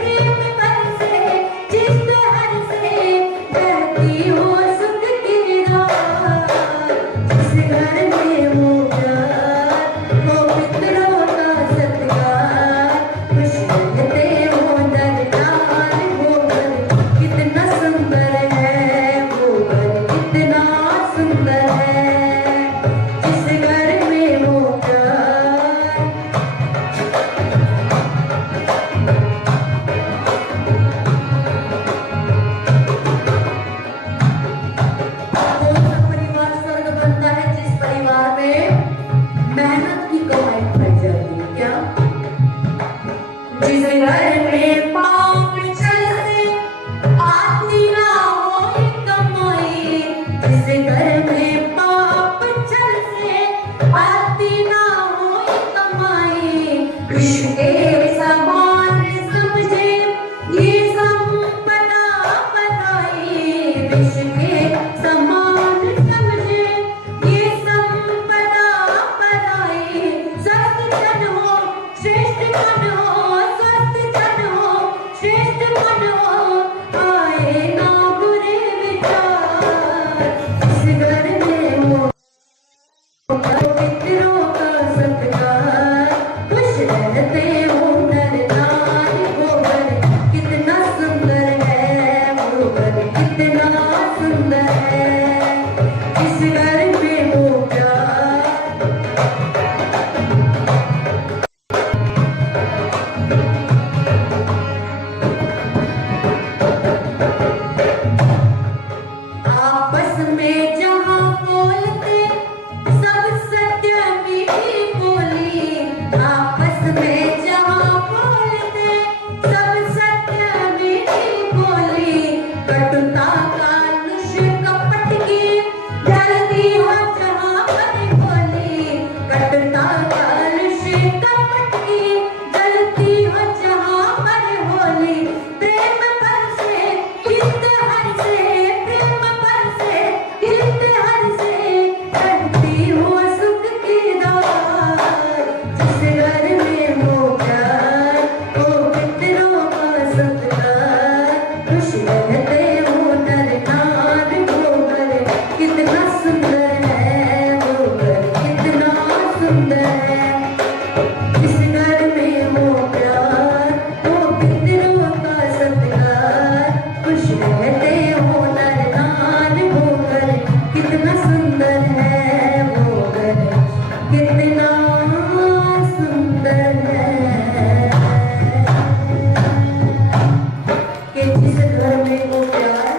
प्रेम बरसे इश्तेहार से, बहती हो सुख की धार। जिस घर में वो प्यार वो पितरों का सत्कार, खुश रहते हो नर-नार। वो घर कितना सुंदर है, वो घर कितना सुंदर है। जिस घर में वो प्यार कौन सा परिवार स्वर्ग बनता है, जिस परिवार में मेहनत की कमाई खाई जाती है। क्या जिस घर में पाँव चलते आती ना हो कमाई, जिस घर में पाप चलते आती ना हो कमाई। विश्व के समान समझे ये संपदा बनाई, विश्व के समान समझे ये संपदा बनाई। स्वस्थ जन हो श्रेष्ठ मन हो, स्वस्थ जन हो श्रेष्ठ मन हो, आए ना बुरे विचार। इस घर में वो पितरों का सत्कार, खुश रहते हो नर-नार। वो घर कितना सुंदर है, वो घर कितना सुंदर है। इस घर में वो प्यार आपस में जहाँ बोलते सब सत्य मीठी बोली, आपस में जहाँ बोलते सब सत्य मीठी बोली। कटुता कालुष कपट की जलती हो जहाँ पर होली, कटुता कालुष कपट की जलती हो जहाँ पर होली। प्रेम बरसे इश्तेहार से, प्रेम बरसे इश्तेहार से, बहती हो सुख की धार। जिस घर में वो प्यार वो पितरों का सत्कार, खुश रहते हो नर-नार। वो घर कितना सुंदर है, वो घर कितना सुंदर है। इस घर में वो प्यार वो पितरों का सत्कार, खुश रहते हो नर-नार। वो घर कितना सुंदर है, वो घर कितना सुंदर है। कि जिस घर में वो प्यार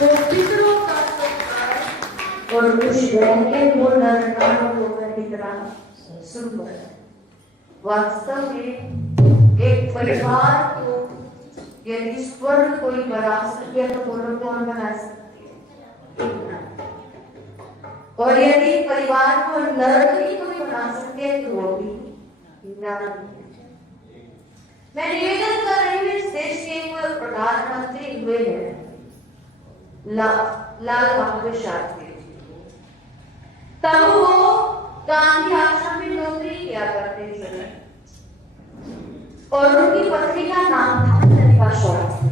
वो पितरों का सत्कार और खुश रहते हो नर-नार। वो घर कितना सुंदर है। वास्तव में एक परिवार को यदि स्वर्ग कोई बना सके तो बोलो कौन बना सकती है? और यदि परिवार को नरक ही कोई बना सके तो वो भी मैं निवेदन कर रही हूँ, इस देश के प्रधानमंत्री हुए हैं लाल बहादुर शास्त्री, तब वो गांधी आश्रम में नौकरी किया करते थे और उनकी पत्नी का नाम था ललिता शास्त्री।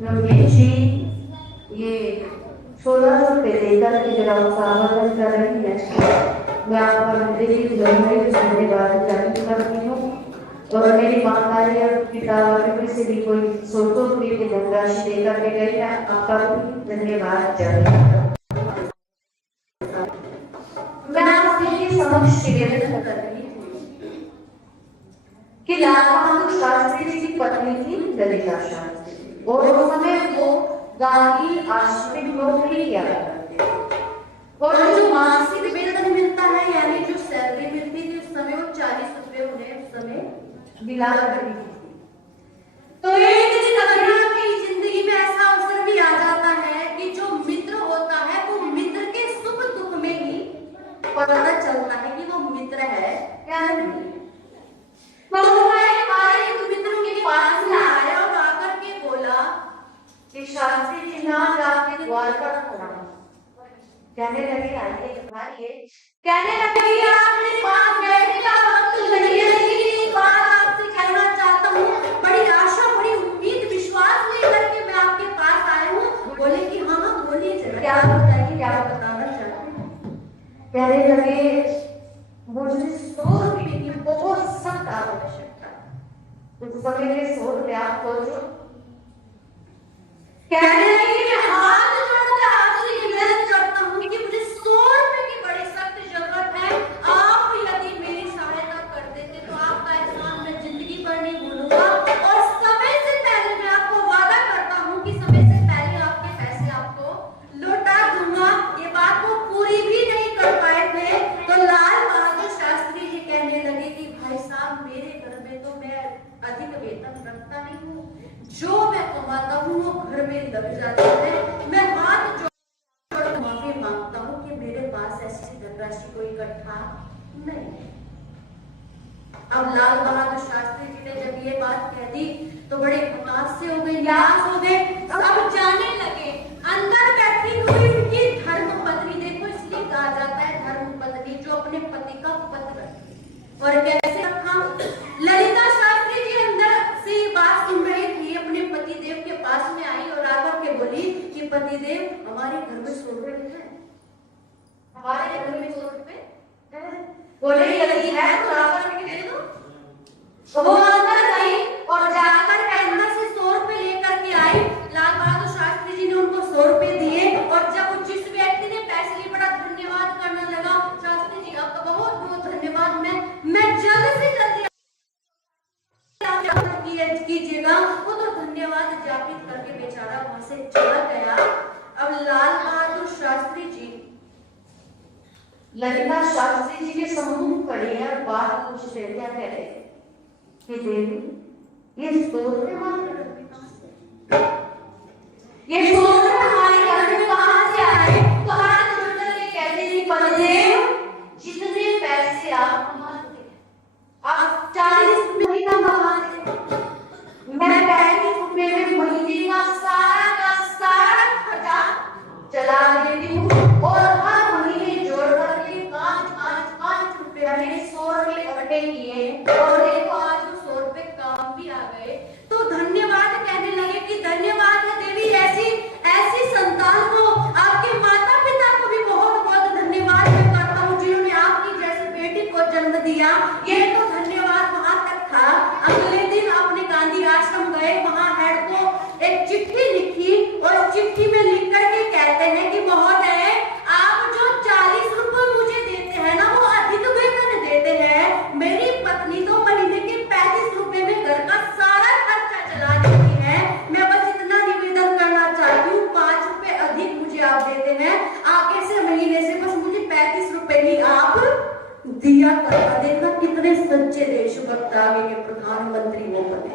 रमेश जी ये 1600 रुपए देकर के जरा स्वागत कर रही है। मैं आपका मंदिर की धन्यवाद जाहिर करती हूँ और मेरी माताजी और पिता में से भी कोई 100 रुपये की धनराशि देकर के गए हैं, आपका भी धन्यवाद जाहिर मैं आपके समक्ष निवेदन कर रही हूँ कि लाल बहादुर शास्त्री जी की पत्नी थी ललिता शास्त्री और उस समय वो गांधी आश्रम में नौकरी किया करते थे और जो मासिक वेतन मिलता है यानी जो सैलरी मिलती थी उस समय वो 40 रुपए उन्हें उस समय मिला करती थी। तो एक दिन आपकी जिंदगी में ऐसा अवसर भी आ जाता है कि जो मित्र होता है वो मित्र के सुख दुख में ही पता चलता है कि वो मित्र है क्या नहीं। हमारे एक मित्र के पास में आया और आकर के बोला कि शास्त्री जी ना जाके द्वार पर खड़ा, कहने लगे आइए तुम्हारी, कहने लगे आप मेरे पास बैठने का वक्त नहीं है, लेकिन एक बात आपसे कहना चाहता हूँ, बड़ी आशा बड़ी उम्मीद विश्वास लेकर के मैं आपके पास आया हूँ। बोले कि हाँ हाँ बोलिए जरा, क्या बताइए, क्या बताना चाहते हैं। कहने लगे मुझे 100 रुपये की बहुत सख्त आवश्यकता, उस समय के 100 रुपये आप सोचो। कहने लगे मैं हाथ जोड़कर आपसे निवेदन करता हूँ कि मुझे 100 रुपये की बड़ी सख्त जरूरत है, आप यदि मेरी सहायता कर देते तो आपका एहसान मैं जिंदगी भर नहीं भूलूंगा और समय से पहले मैं आपको वादा करता हूँ कि समय से पहले आपके पैसे आपको लौटा दूंगा। ये बात वो पूरी भी नहीं कर पाए थे तो लाल बहादुर शास्त्री जी कहने लगे कि भाई साहब मेरे घर में तो मैं अधिक वेतन रखता नहीं हूँ, जो मैं कमाता हूँ वो घर में लग जाता है, मैं हाथ जोड़ माफी मांगता हूँ कि मेरे पास ऐसी धनराशि कोई इकट्ठा नहीं। अब लाल बहादुर शास्त्री जी ने जब ये बात कह दी तो बड़े हताश से हो गए, निराश हो गए। अब जाने लगे अंदर बैठी हुई उनकी धर्म पत्नी, देखो इसलिए कहा जाता है धर्म पत्नी, जो अपने पति का पत्र रखी। और कैसे रखा, ललिता शास्त्री जी अंदर से बात सुन रही थी, अपने पतिदेव के पास में आई और आकर के बोली कि पतिदेव हमारे घर में 100 रुपये है, हमारे घर में 100 रुपये है। बोले यदि है तो आकर के दे दो। तो वो अंदर गई और जाकर के अंदर से 100 रुपये लेकर के आई। लाल बहादुर शास्त्री जी ने उनको 100 रुपये दिए और जब जिस व्यक्ति ने पैसे लिए बड़ा धन्यवाद करने लगा, शास्त्री जी आपका बहुत बहुत धन्यवाद, मैं जल्द से जल्द कीजिएगा। वो तो धन्यवाद ज्ञापित करके बेचारा वहां से चला गया। अब लाल बहादुर शास्त्री जी ललिता शास्त्री जी के सम्मुख खड़े हैं और बात पूछते हैं, क्या कहते हैं कि देवी ये 100 रुपये मांग ये 100 रुपये हमारे घर में कहाँ से आए? तो हाथ जोड़कर के कहते हैं पतिदेव जितने पैसे आप कमाते हैं आप 40 रुपये का कमाते हैं, मैं 35 रुपये में महीने का सारा खर्चा चला देती हूँ और हर महीने जोड़ करके 5 रुपये मैंने 100 रुपये इकट्ठे किए और देखो आज 100 रुपये काम भी आ गए। तो धन्यवाद कहने लगे कि धन्यवाद है देवी, ऐसी संतान को, आपके माता पिता को भी बहुत बहुत धन्यवाद मैं करता हूँ जिन्होंने आपकी जैसी बेटी को जन्म दिया। ये तो धन्यवाद वहां तक था। अगले दिन अपने गांधी आश्रम गए, वहां हेड को एक चिट्ठी लिखी और चिट्ठी में लिख करके कहते हैं कि महोदय देते हैं, आगे से महीने से बस मुझे 35 रुपए ही आप दिया करना। देखना कितने सच्चे देशभक्त आगे के प्रधानमंत्री वो बने।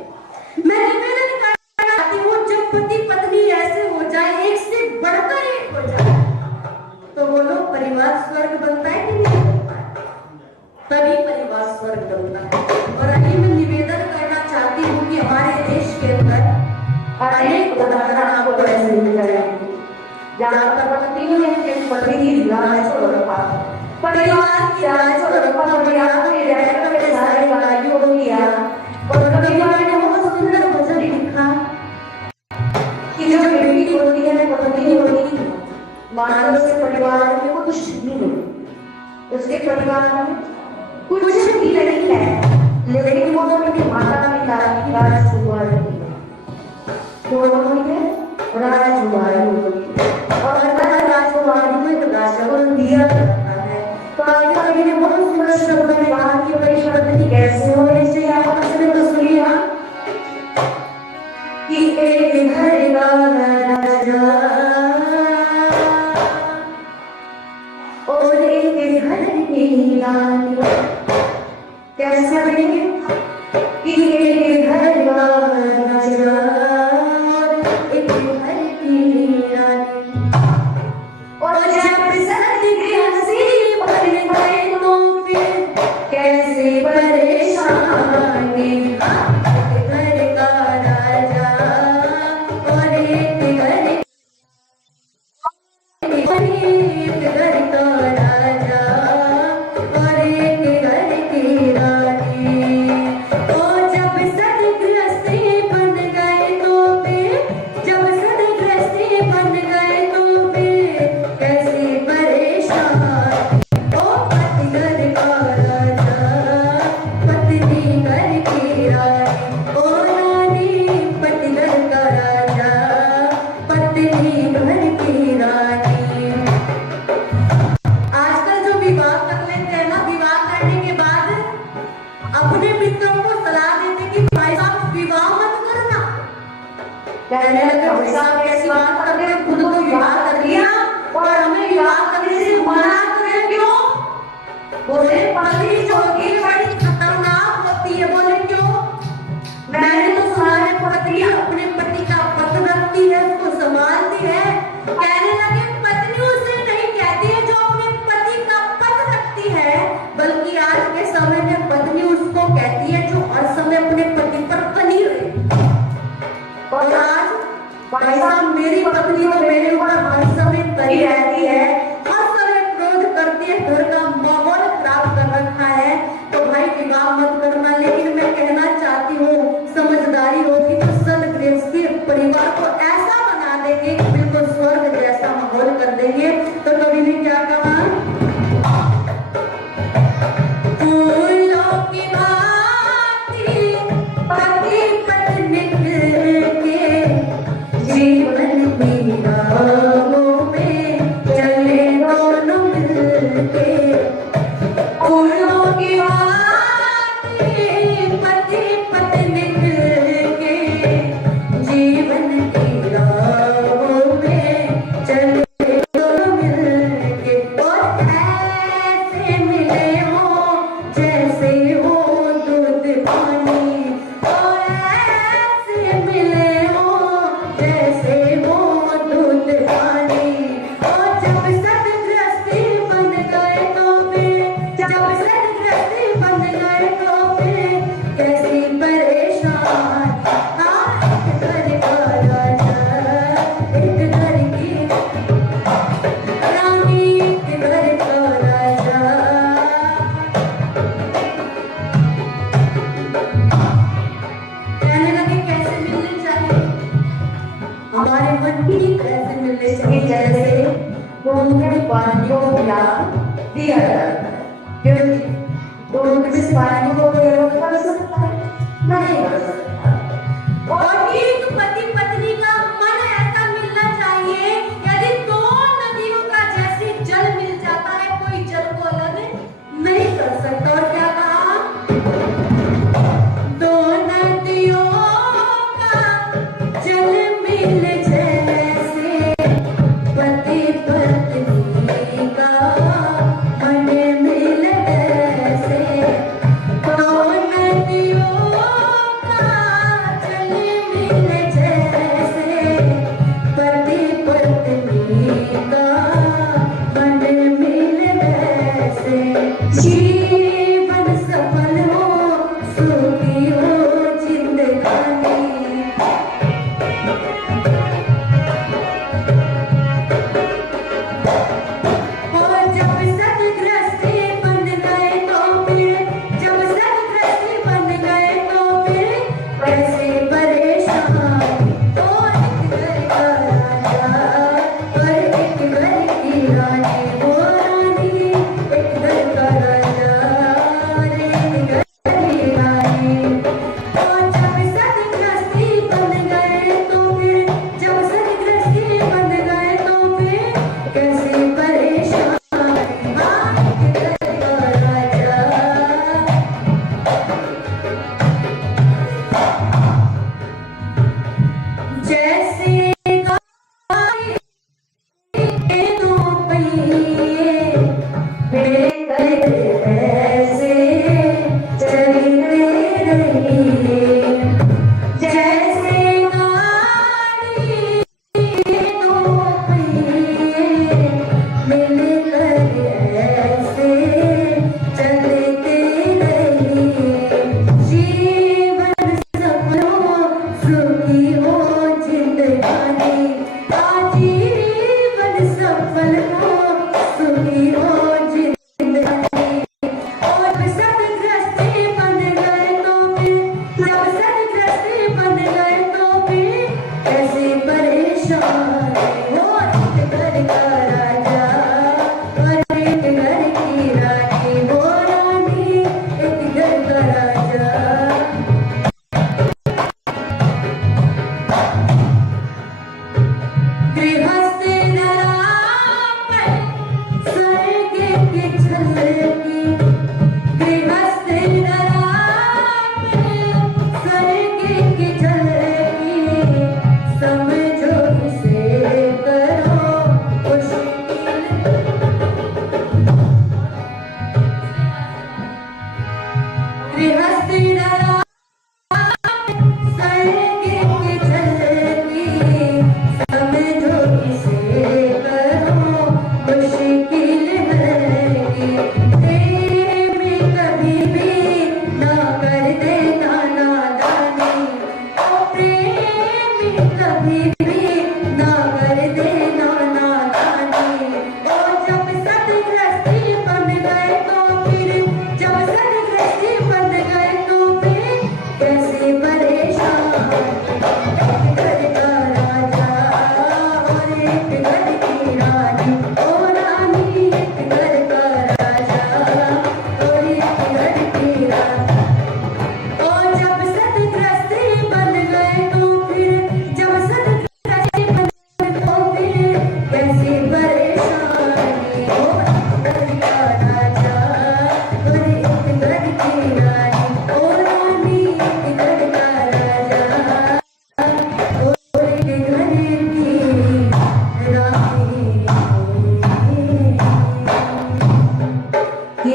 मैं निवेदन करना चाहती हूँ, जब पति पत्नी ऐसे हो जाए, एक से बढ़कर एक हो जाए, तो बोलो परिवार स्वर्ग बनता है कि नहीं बनता है? तभी परिवार स्वर्ग बनता है। और अभी मैं निवेदन करना चाहती हूँ कि हमारे देश के अंदर अनेक उदाहरण आपको ऐसे मिल जाएंगे जहाँ पर पत्नियों ने अपने पति की लाज को रखा, परिवार की लाज को रखा, परिवार के रहकर के सारे कार्यों को किया। और कविता ने बहुत सुंदर वचन लिखा कि जो बेटी होती है, पत्नी होती है, मान लो से परिवार में कुछ नहीं हो, उसके परिवार में कुछ भी नहीं है, लेकिन वो अपने माता पिता की राजकुमारी है, राजकुमारी होती है। और हर राजकुमारी को एक राजा को दिया जाता है। तो कवि ने बहुत सुंदर शब्द में कहा कि बड़ी पत्नी कैसे होनी चाहिए। आप अपने तो सुनिए कि एक घर का राजा और एक घर की रानी, कैसे बनेंगे कि एक घर का राजा और एक घर की रानी। और जब सर्दी की हंसी पड़ गए तो फिर कैसे परेशानी। एक घर का राजा और एक घर का राजा और एक घर की रानी। और जब सदगृहस्थी बन गए तो फिर, जब सदगृहस्थी बन गए तो फिर कैसी परेशान। ओ पति घर का राजा, पत्नी घर की रानी। ओ रानी पति घर का राजा, पत्नी घर की रानी। आजकल जो विवाह कर लेते हैं ना, विवाह करने के बाद अपने मित्रों को सलाह देते कि भाई साहब विवाह मत करना। कहने लगे भाई साहब कैसी बात कर रहे हैं, खुद तो विवाह कर लिया और हमें विवाह करने से मना कर रहे क्यों? बोले पत्नी जो होती है बड़ी खतरनाक होती है। बोले क्यों? मैंने तो सुना है पत्नी अपने पति का पद रखती है, उसको संभालती है। कहने लगे पत्नी उसे नहीं कहती है जो अपने पति का पद रखती है, बल्कि आज के समय में पत्नी उसको कहती है जो हर समय अपने पति पर बनी रहे। और आज भाई साहब मेरी पत्नी तो मेरे ऊपर हर समय बनी रहती है, हर समय क्रोध करती है, घर का माहौल खराब कर रखा है। तो भाई विवाह मत करना। लेकिन मैं कहना चाहती हूँ समझदारी होगी तो सदगृहस्थी परिवार को ऐसा बना देंगे कि बिल्कुल स्वर्ग जैसा माहौल कर देंगे। तो कवि ने क्या कहा, फूलों की भांति पति पत्नी के जीवन की राहों में चले दोनों मिलके। फूलों की भांति पति पत्नी के जीवन की राहों में चले दोनों मिलके। और ऐसे मिले हो जैसे हो दूध पानी, और ऐसे मिले हो जैसे हो दूध पानी। और जब सदगृहस्थी बन गए तो फिर, जब सदगृहस्थी बन गए तो फिर कैसी परेशान। एक घर का राजा, एक घर की रानी, एक घर का राजा। कहने लगे कैसे मिलने चाहिए, हमारे मन की कैसे मिलने चाहिए, जैसे दूध में पानी को मिला दिया जाता है। क्योंकि दूध में पानी को प्रयोग कर सकता है, नहीं कर सकता। और एक पति पत्नी का मन ऐसा मिलना चाहिए, यदि दो नदियों का जैसे जल मिल जाता है, कोई जल को अलग नहीं कर सकता। और क्या कहा, दो नदियों का जल मिल जैसे पति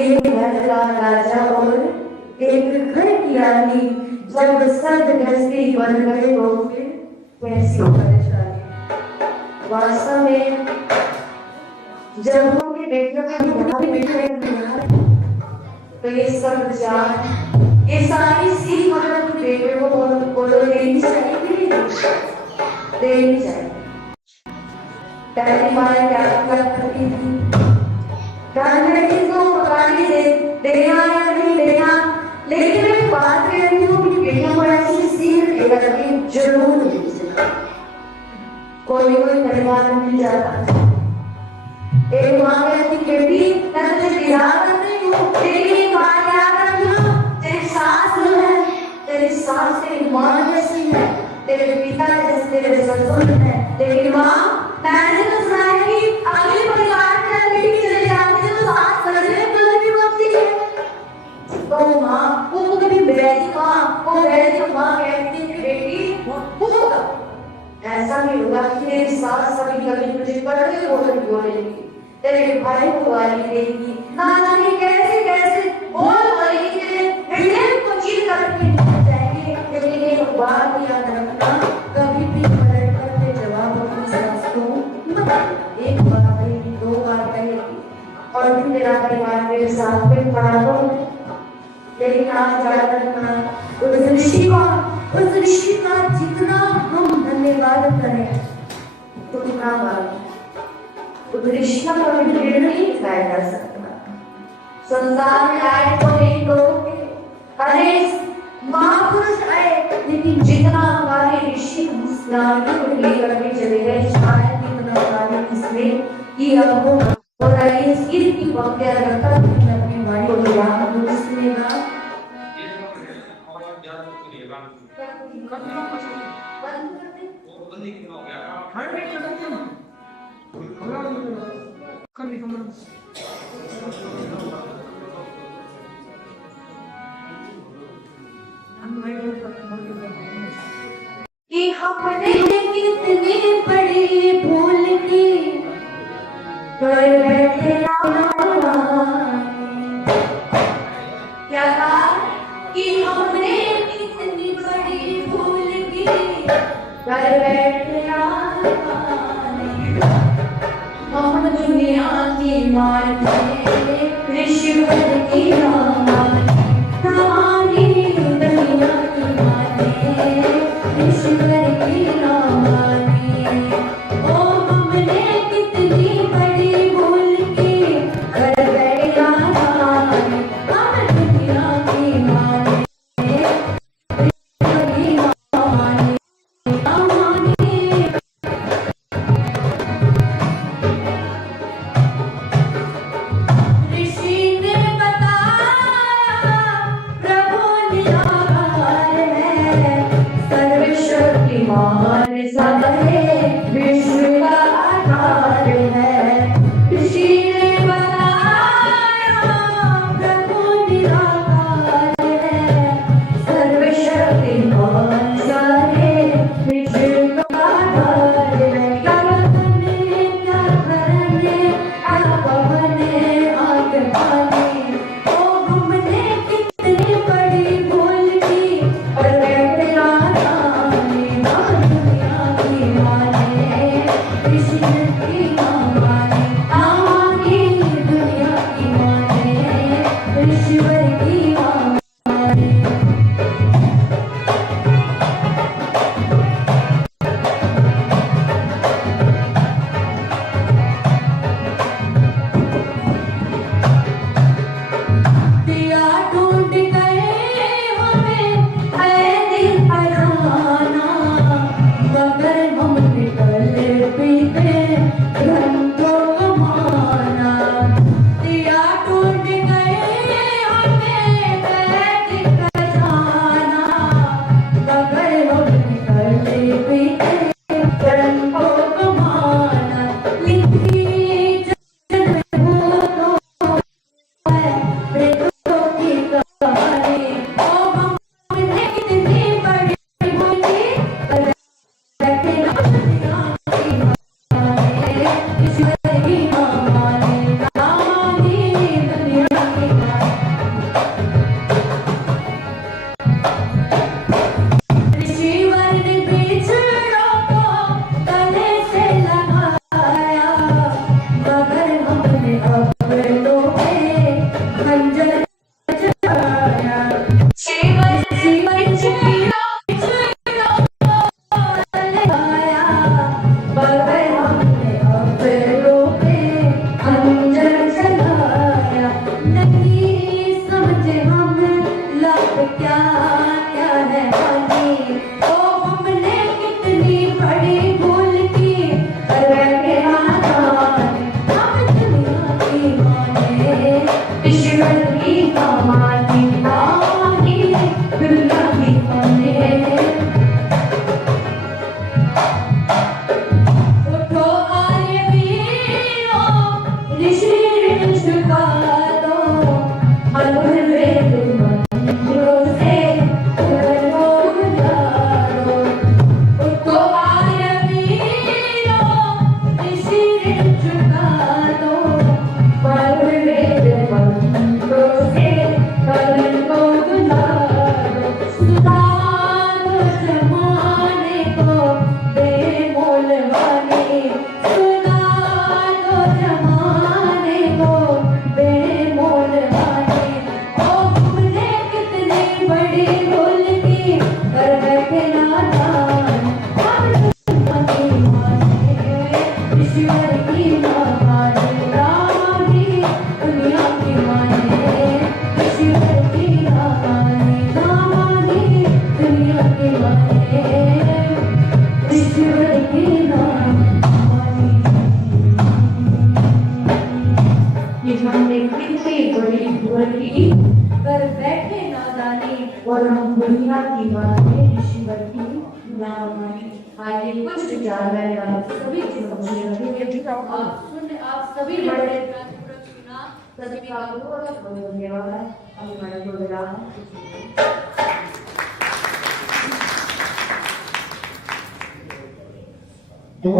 एक घर का राजा और एक घर की रानी जब सद गजनी बन गए तो फिर कैसी परेशानी। वास्तव में जब हम अपने बेटियों का यहाँ भी बेटे तो ये सब जान ये सारी सीख हमें अपने बेटे को बोलो देनी चाहिए कि नहीं देनी चाहिए। पहली बार क्या करती थी लड़की को पकाने देना या नहीं देना, लेकिन मैं बात कर रही हूँ कि बेटियों को ऐसी सीख देगा कि जरूर देनी चाहिए। कोई परिवार में मिल जाता एक माँ कहती बेटी मैं तुझे बिना कर रही हूँ, लेकिन एक बात याद रखना तेरी सास जो है तेरी सास तेरी माँ जैसी है, तेरे पिता जैसे तेरे ससुर है, लेकिन माँ मैंने तो सुना है कि अगले परिवार में बेटी चले जाती है तो सास करने पर भी बनती है। तो माँ वो कभी बेटी माँ कहती है बेटी ऐसा नहीं होगा कि तेरी सास कभी तुझे पढ़ने बोलेगी, तेरे भाई को गाली देगी, ना जाने कैसे कैसे बोलेगी, तेरे हृदय को चीर करके जाएंगे। लेकिन एक बात याद रखना कभी भी पलट करके जवाब अपनी सास को मत देना। एक बार कहेगी दो बार कहेगी और फिर तेरा परिवार मेरे साथ में खड़ा हो। लेकिन आज याद रखना उस ऋषि का जितना हम धन्यवाद करें तो उतना उस ऋषि का कभी ऋण नहीं चुकाया जा सकता। संसार में आए तो नहीं लोग अनेक महापुरुष आए, लेकिन जितना हमारे ऋषि नारियों को लेकर के चले गए शायद इतना कार्य इसमें कि अब हो और इसकी वक्त रखकर अपनी वाणी को विराम को सुनेगा। कि हमने कितनी बड़ी भूल की कर बैठे क्या कहा कि हमने कितनी बड़ी भूल की कर बैठे हम दुनिया की माने ऋषिवर की हमारी दुनिया की माने ऋषिवर की ओ हमने कितनी बड़ी भूल की ईश्वर के नाम कि हमने कितनी बड़ी भूल की कर बैठे नादानी और हम दुनिया की बातें ईश्वर की ना माने। आगे कुछ विचार मैंने आप सभी समझे रखेंगे। आप सभी बड़े सभी का बहुत बहुत धन्यवाद। हमारे प्रोग्राम तो